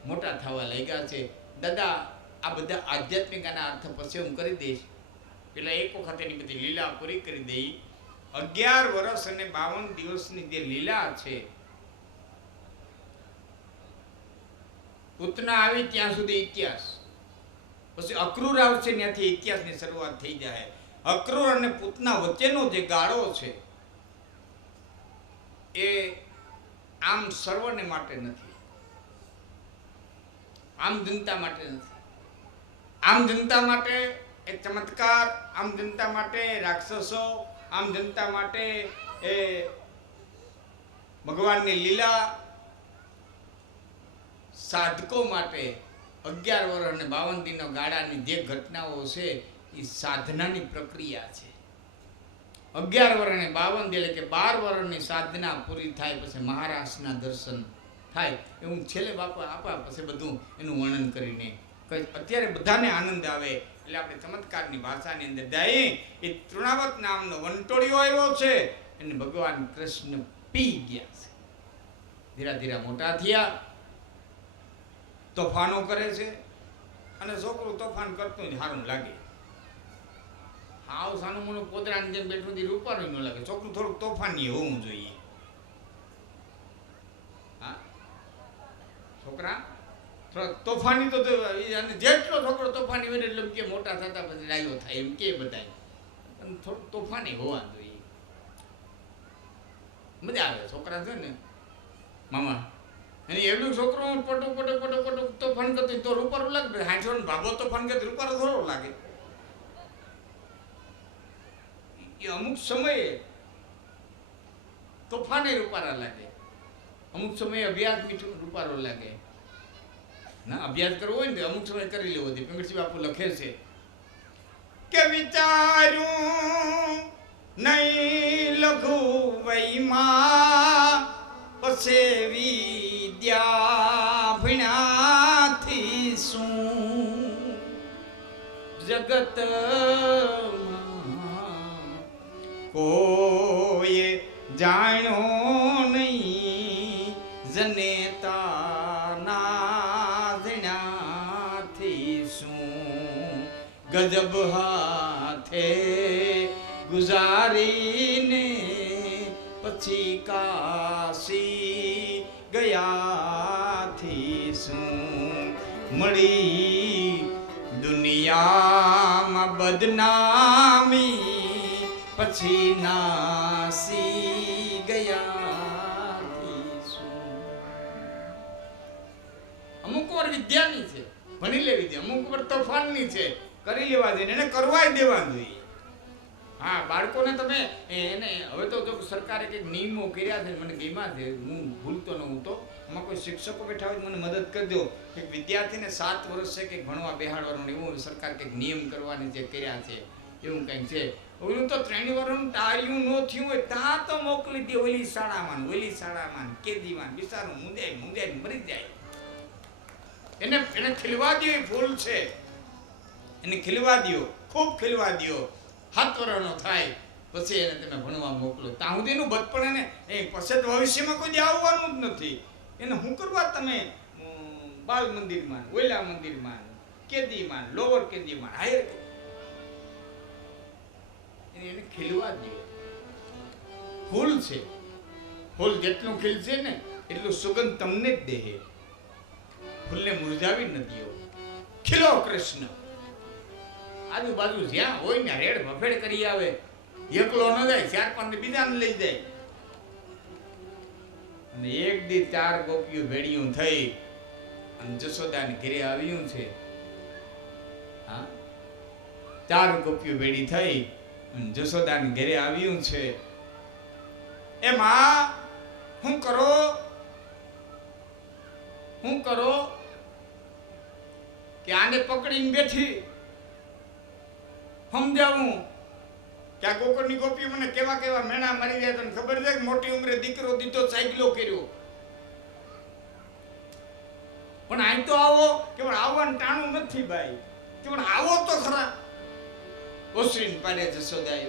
મોટા થવા લાગ્યા છે. દાદા આ બધા આધ્યાત્મિકના અર્થ પછી હું કરી દઈશ, પેલા એક વખત એની બધી લીલા પૂરી કરી દઈ. 11 વર્ષ અને 52 દિવસની જે લીલા છે, પૂતના આવી ત્યાં સુધી ઇતિહાસ, પછી અક્રૂર આવશે ત્યાંથી ઇતિહાસની શરૂઆત થઈ જાય. અક્રૂર અને પૂતના વચ્ચેનો જે ગાળો છે એ આમ સર્વને માટે નથી, આમ જનતા માટે નથી. આમ જનતા માટે એ ચમત્કાર, આમ જનતા માટે રાક્ષસો, આમ જનતા માટે એ ભગવાનની લીલા, સાધકો માટે 11 વર્ષ અને 52 દિનનો ગાળાની જે ઘટનાઓ છે એ સાધનાની પ્રક્રિયા છે. 11 વર્ષ અને 52 એટલે કે 12 વર્ષની સાધના પૂરી થાય પછી મહારાજના દર્શન થાય એ હું છેલ્લે બાપા આપા પછી બધું એનું વર્ણન કરીને કહીશ. અત્યારે બધાને આનંદ આવે એટલે આપણે ચમત્કારની ભાષાની અંદર જાય. એ તૃણાવત નામનો વંટોળિયો આવ્યો છે એને ભગવાન કૃષ્ણ પી ગયા છે. ધીરા ધીરા મોટા થયા, તોફાનો કરે છે, અને છોકરું તોફાન કરતું જ સારું લાગે. હાવ સાનું મોનું પોતરાની જેમ બેઠું દી રૂપારું ન લાગે. છોકરું થોડુંક તોફાની હોવું જોઈએ. હા, છોકરા થોડા તોફાની તો અને જેટલો છોકરો તોફાની હોય એટલે કે મોટા થતા પછી ડાયો થાય એમ કે બધા, અને થોડુંક તોફાની હોવા જોઈએ. મજા આવે છોકરા છે ને મામા, અને એવડું છોકરો પટો તોફાન કરતો તો રૂપારો લાગે. હાંચો ને ભાભો તોફાન કરતો રૂપારો થોડો લાગે. એ અમુક સમયે તોફાને રૂપારા લાગે, અમુક સમયે અભ્યાસ મીઠું રૂપારો લાગે. ના, અભ્યાસ કરવો હોય ને અમુક સમય કરી લેવો જોઈએ. પેંગડસિંહ બાપુ લખે છે કે વિચારું નહીં લઘુ વૈમાં પસે વિદ્યા ભણ્યાથી શું જગત કોઈએ જાણ્યો નહીં જનેતાના જણાથી શું ગજબ હાથે ગુજારીને પછી કાશી ગયાથી શું મળી દુનિયામાં બદનામી પછી નાસી ગયાથી શું. અમુક વાર વિદ્યાની છે, ભણી લેવી છે, અમુક વાર તોફાનની છે, કરી લેવા જોઈએ, એને કરવાય દેવા જોઈએ. હા, બાળકોને તમે એને હવે તો જો સરકારે કંઈક નિયમો કર્યા છે, મને ગમ્યા છે, હું ભૂલતો ન હું તો એમાં કોઈ શિક્ષકો બેઠા હોય મને મદદ કરજો કે વિદ્યાર્થીને 7 વર્ષ છે કંઈક ભણવા બેહાડવાનું, એવું સરકાર કંઈક નિયમ કરવાની જે કર્યા છે એવું કંઈક છે. ઓલું તો 3 વર્ષનું ટાર્યું ન થયું હોય ત્યાં તો મોકલી દે ઓલી શાળામાં કેદીમાં, બિચારું મુંજાય મરી જાય. એને ખીલવા દો. ફૂલ છે એને ખીલવા દો, ખૂબ ખીલવા દો. 7 વર્ષનો થાય પછી એને તમે ભણવા મોકલો. ત્યાં સુધીનું બચપણ એને એ પછી ભવિષ્યમાં કોઈ આવવાનું જ નથી. એને શું કરવા તમે બાલ મંદિરમાં, ઓયલા મંદિરમાં, કેદીમાં, લોવર કેદીમાં, હાયર એને ખીલવા દો. ફૂલ છે, ફૂલ જેટલું ખીલશે ને એટલું સુગંધ તમને જ દે. ફૂલને મુરઝાવી ન દો. ખીલો કૃષ્ણ. આજુબાજુ જ્યાં હોય ને રેડ ભફેડ કરી આવે. એકલો ન જાય, 4-5 બીજાને લઈ જાય. અને એક દી 4 ગોપીઓ ભેડિયું થઈ અને જશોદાને ઘરે આવ્યું છે. હા, 4 ગોપીઓ ભેડી થઈ અને જશોદાને ઘરે આવ્યું છે. એ માં હું કરો કે આને પકડીને બેઠી સમજાવું કે આ ગોકળની ગોપી મને કેવા મેણા મારી જાય. તને ખબર છે કે મોટી ઉંમરે દીકરો દીધો, સાયકલો કર્યો, પણ અહીં તો આવો કે પણ આવવાનું ટાણું નથી ભાઈ, કે પણ આવો તો ખરા. ઓસરીને પાડે જશોદાએ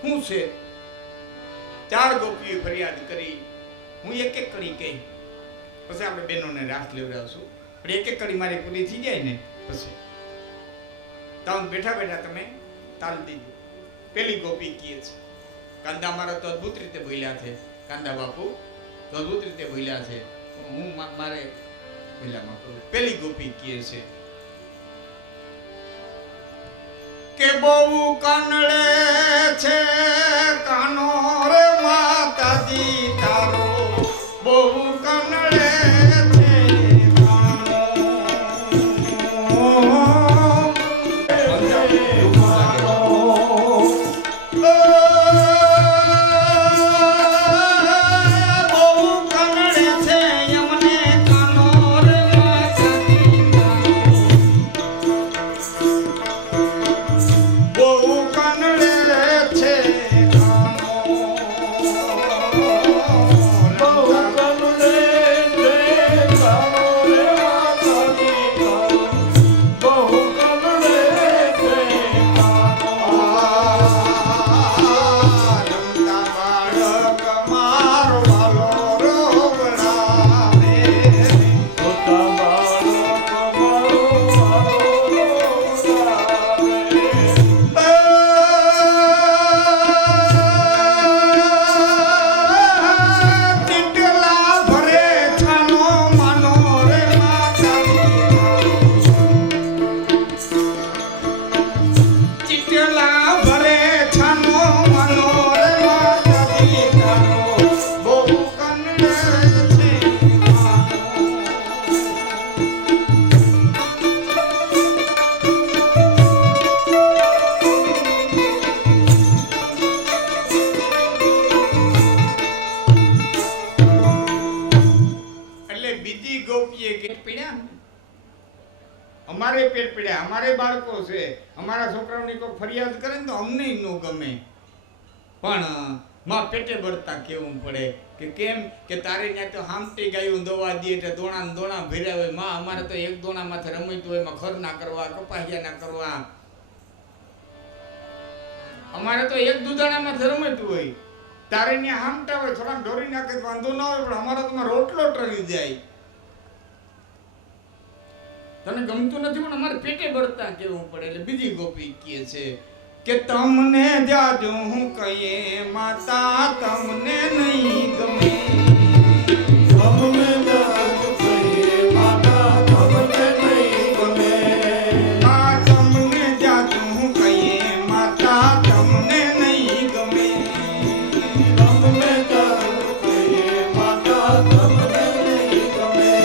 શું છે? 4 ગોપીએ ફરિયાદ કરી. હું એક કડી કહી પછી આપણે બહેનોને રાસ લેવડાવશું, પણ એક કડી મારી પૂરી થઈ જાય ને પછી તાવ બેઠા તમે તાલ દીધું. પેલી ગોપી કહે છે, કાંદા મારા તો અદભુત રીતે બોલ્યા છે, કાંદા બાપુ તો અદભુત રીતે બોલ્યા છે, હું મારે બોલ્યામાં કરું. પેલી ગોપી કહે છે કે બહુ કાનડે છે કાનો રે માતાજી તારો, બહુ કાનડે છે કાનો. કે પીડ્યા ને. અમારે પેટ પીડ્યા, અમારે બાળકો છે, અમારા છોકરાઓની કોઈ ફરિયાદ કરે ને તો અમને ન ગમે. પણ માં પેટે બળતા કેવું પડે કે કેમ કે તારે ત્યાં તો હામટી ગાયું દોવા દે એટલે દોણા ને દોણા ભર્યા હોય. માં અમારે તો એક દોણા માથે રમતું હોય, એમાં ખર ના કરવા, કપાસિયા ના કરવા. અમારે તો એક દુધાણા માથે રમતું હોય, તારે ત્યાં હામટા હોય, થોડા ઢોરી નાખે તો વાંધો ના હોય, પણ અમારે તો રોટલો ટરી જાય. તને ગમતું નથી પણ અમારે પેટે બળતા કેવું પડે. એટલે બીજી ગોપી કહે છે કે તમને જાજો હું કહીએ માતા તમને નહીં ગમે. તમને જાજો કહીએ માતા તમને નહીં ગમે. આ તમને જાજો હું કહીએ માતા તમને નહીં ગમે. તમને જાજો કહીએ માતા તમને નહીં ગમે.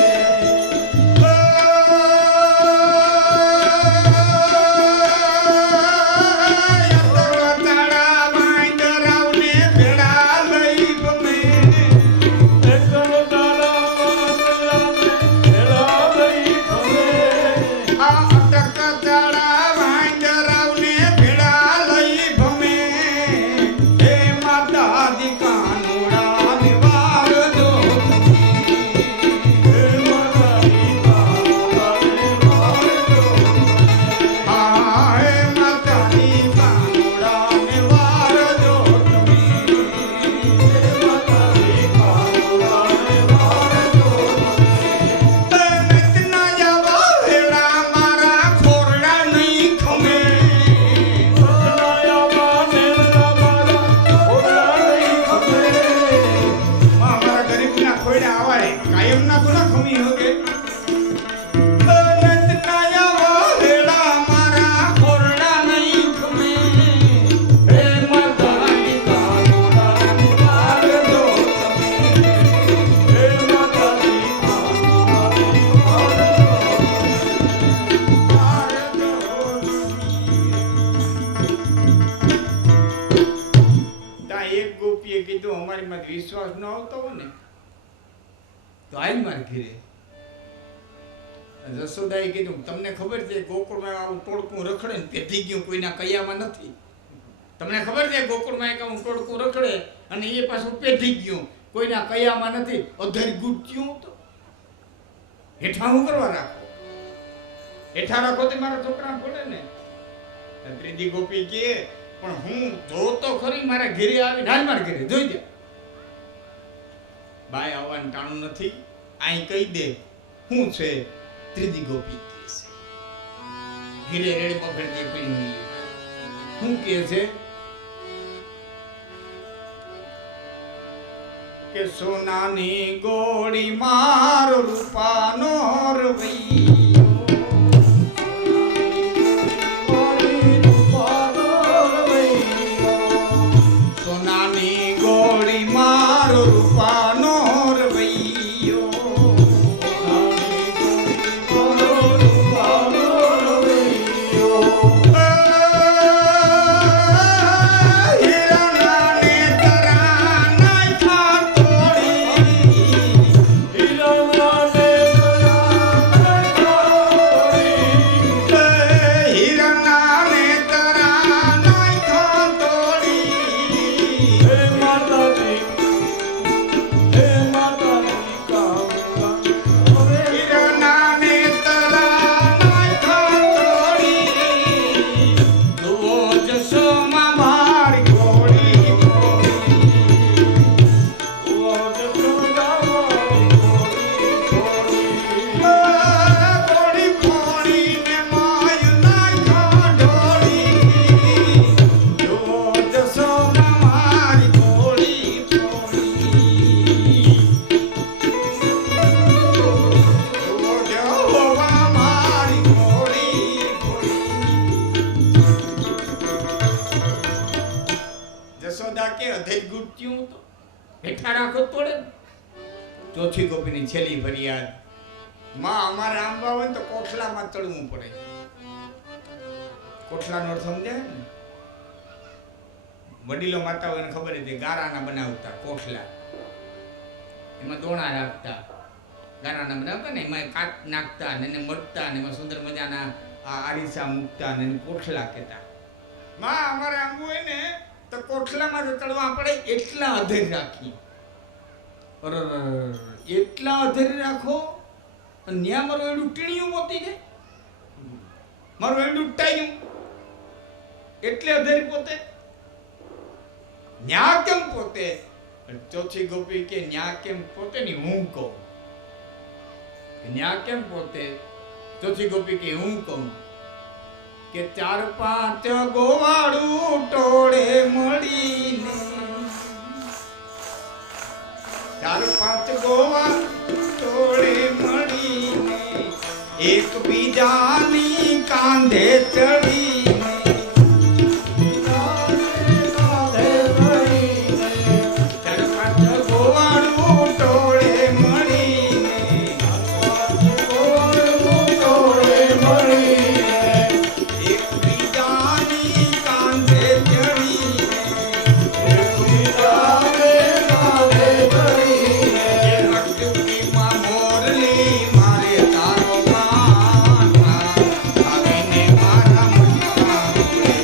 વિશ્વાસ ન આવતો હોય ને તો આઈ માર ઘીરે. જસોદાએ કીધું તમને ખબર છે ગોકુળમાં આવું ટોળકું રખડે ને પેઢી ગયું, કોઈના કયામાં નથી. તમને ખબર છે ગોકુળમાં એક આવું ટોળકું રખડે અને એ પાછું પેઢી ગયું, કોઈના કયામાં નથી. અધર ગુટ્યું તો હેઠા હું કરવા રાખો, હેઠા રાખો તો મારા છોકરા પડે ને. ત્રીજી ગોપી કે પણ હું જોતો ખરી મારા ઘરે આવી નાલ માર ઘરે જોઈ દે. બાય આવવાનું ટાણું નથી, અહીં કહી દે શું છે. ત્રીજી ગોપી કહે છે ઘરે રેડ પકડતી કોઈ નહીં. શું કહે છે કે સોનાની ગોળી મારો રૂપાનો રવૈયો. સોનાની ગોળી મારો રૂપાનો રવૈયો. હેઠા રાખો તોડે. ચોથી ગોપીની છેલ્લી ફરિયાદ, માં અમારે આંબા હોય ને તો કોઠલામાં ચડવું પડે. કોઠલાનો અર્થ સમજાય ને? વડીલો માતાઓને ખબર હતી ગારાના બનાવતા કોઠલા, એમાં દોણા રાખતા. ગારાના બનાવતા ને એમાં કાચ નાખતા ને એને મરતા ને એમાં સુંદર મજાના આ આરીસા મૂકતા ને એને કોઠલા કહેતા. માં અમારે આમ હોય ને તો કોઠલામાં તો તળવા પડે એટલા અધેર રાખીએ. એટલા અધેર રાખો અને ન્યા મારું એડું ટીણિયું મોતી જાય, મારું એડું ટાયું એટલે અધેર પોતે ન્યા કેમ પોતે. ચોથી ગોપી કે ન્યા કેમ પોતે ની હું કહું, ન્યા કેમ પોતે. ચોથી ગોપી કે હું કહું કે 4-5 ગોવાળું ટોળે મળીને, 4-5 ગોવા ટોળે મળીને એકબીજાની કાંધે ચડીને, 4-5 ગોવાળું ટોળે મળીને એકબીજાની કાંધે ચડીને રટુકીમાં મોરલી મારે તારો પાન આવીને મારા મનમાં બોલે.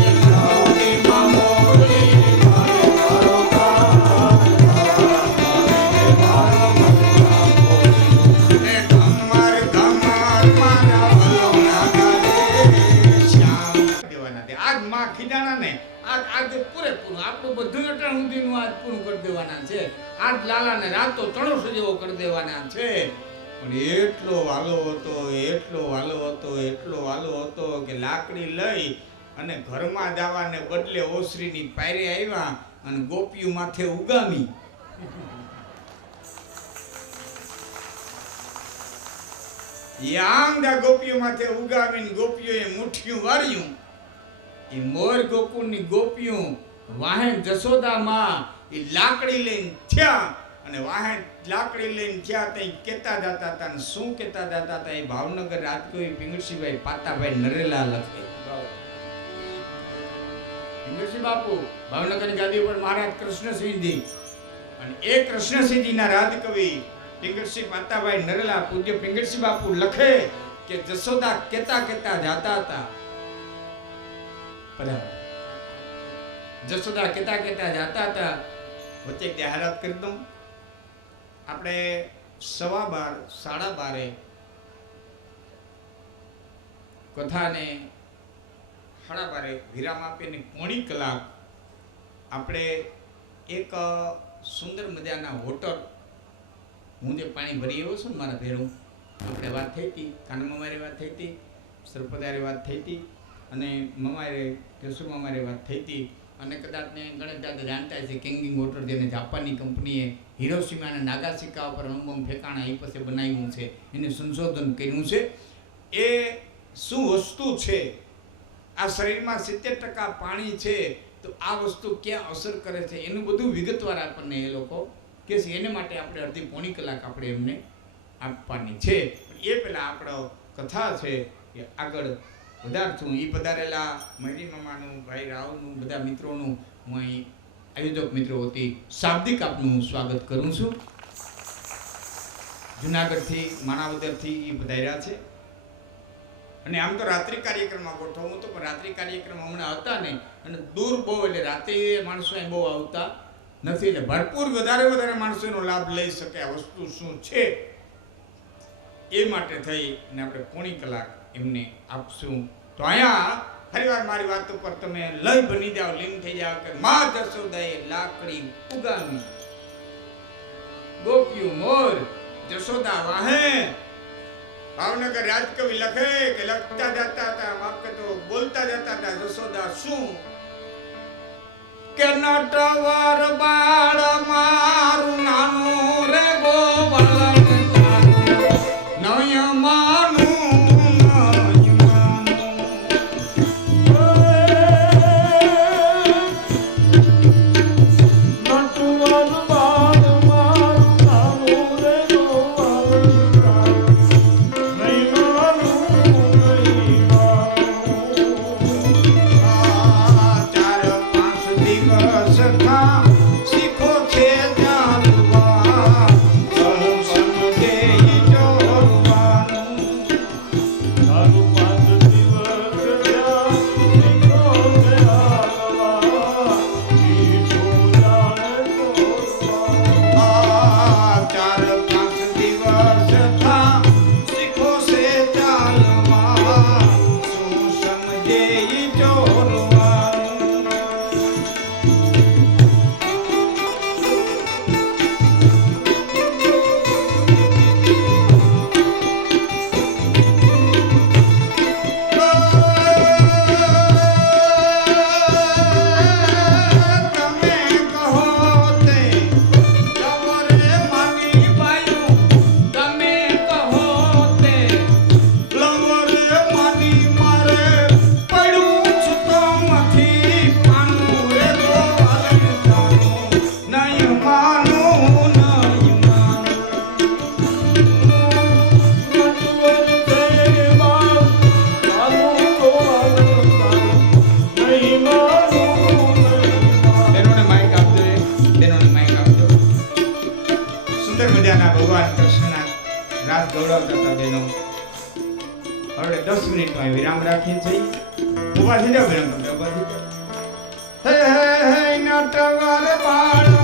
રટુકીમાં મોરલી મારે તારો પાન આવીને મારા મનમાં બોલે. ને ધમર ધમર મારા વલોણા ગાલે શ્યામ દેવાના છે. આજ માં ખીજાણા ને આજ પૂરેપૂરું આપણું બધું અટાણ સુધીનું આજ પૂરું કરી દેવાના છે. આજ લાલાને રાતો 300 જેવો કરી દેવાના છે. પણ એટલો વાલો હતો, એટલો વાલો હતો, એટલો વાલો હતો કે લાકડી લઈ અને ઘરમાં જવાને બદલે ઓસરીની પાયરે આવ્યા અને ગોપીઓ માથે ઉગામી. યાંગા ગોપીઓ માથે ઉગાવીને ગોપીઓએ મુઠ્ઠીયું વાળ્યું. એ મોર ગોકુળની ગોપીઓ વાહે જશોદામાં એ લાકડી લઈને થયા અને વાહે લાકડી લઈને થયા તઈ કેતા જતા હતા. અને શું કેતા જતા હતા એ ભાવનગર રાજકોઈ પિંગળસીભાઈ પાતાભાઈ નરેલા લખે. પિંગળસી બાપુ ભાવનગરની ગાદી ઉપર મહારાજ કૃષ્ણસિંહજી અને એ કૃષ્ણસિંહજીના રાજકવિ પિંગળસી પાતાભાઈ નરેલા પૂજ્ય પિંગળસી બાપુ લખે કે જશોદા કેતા કેતા જાતા હતા. જશોદા કેતા કેતા જાતા હતા. વચ્ચે એક જાહેરાત કરી દઉં. આપણે 12:15 12:30 કથાને 12:30 વિરામ આપીને પોણી કલાક આપણે એક સુંદર મજાના હોટલ, હું જે પાણી ભરી આવ્યો છું ને મારા ભેરું, આપણે વાત થઈ હતી, કાનમમારી વાત થઈ હતી, સરપદારી વાત થઈ હતી અને મમારે કેશુ મમારી વાત થઈ હતી. અને કદાચ ને ગણેશ દાદા જાણતા છે કિંગિંગ હોટલ જેને જાપાનની કંપનીએ હિરોશીમા અને નાગાસિકા ઉપર અણુબોમ્બ ફેંકાણા એ પછી બનાવ્યું છે, એને સંશોધન કર્યું છે. એ શું વસ્તુ છે, આ શરીરમાં 70% પાણી છે તો આ વસ્તુ ક્યાં અસર કરે છે એનું બધું વિગતવાર આપણને એ લોકો કે છે. એને માટે આપણે અડધી પોણી કલાક આપણે એમને આપવાની છે. એ પહેલાં આપણો કથા છે એ આગળ વધારશું. એ પધારેલા મહેરી મામાનું, ભાઈ રાવનું, બધા મિત્રોનું હું અહીં આયોજક મિત્રો વતી શાબ્દિક આપનું સ્વાગત કરું છું. જુનાગઢથી, માણાવદરથી એ પધાર્યા છે. અને આમ તો રાત્રિ કાર્યક્રમમાં ગોઠવવું તો, પણ રાત્રિ કાર્યક્રમ હમણાં હતા નહીં અને દૂર બહુ, એટલે રાતે માણસો અહીં બહુ આવતા નથી, એટલે ભરપૂર વધારે માણસો એનો લાભ લઈ શકે આ વસ્તુ શું છે એ માટે થઈ અને આપણે પોણી કલાક એમને આપશું. તો અહીંયા ફરીવાર મારી વાત ઉપર તમે લય બની જાઓ, લીન થઈ જાઓ કે મા જશોદાએ લાકડી ઉગામી, ગોપીઓ મોર જશોદા વાહે. ભાવનગર રાજકવિ લખે કે લખતા જતા હતા, માફ કરતો બોલતા જતા હતા, જશોદા શું કે નટવર બાળ મારું નાનું રે ગોવાળ નય માનું શીખો છે જાનવા રાસ ગૌરવતા હતા બેનો. હવે 10 મિનિટમાં વિરામ રાખીએ છીએ. ઉભા થઈ જાઓ બેનો, તમે ઉભા થઈ જાઓ. હે નટવર બાળ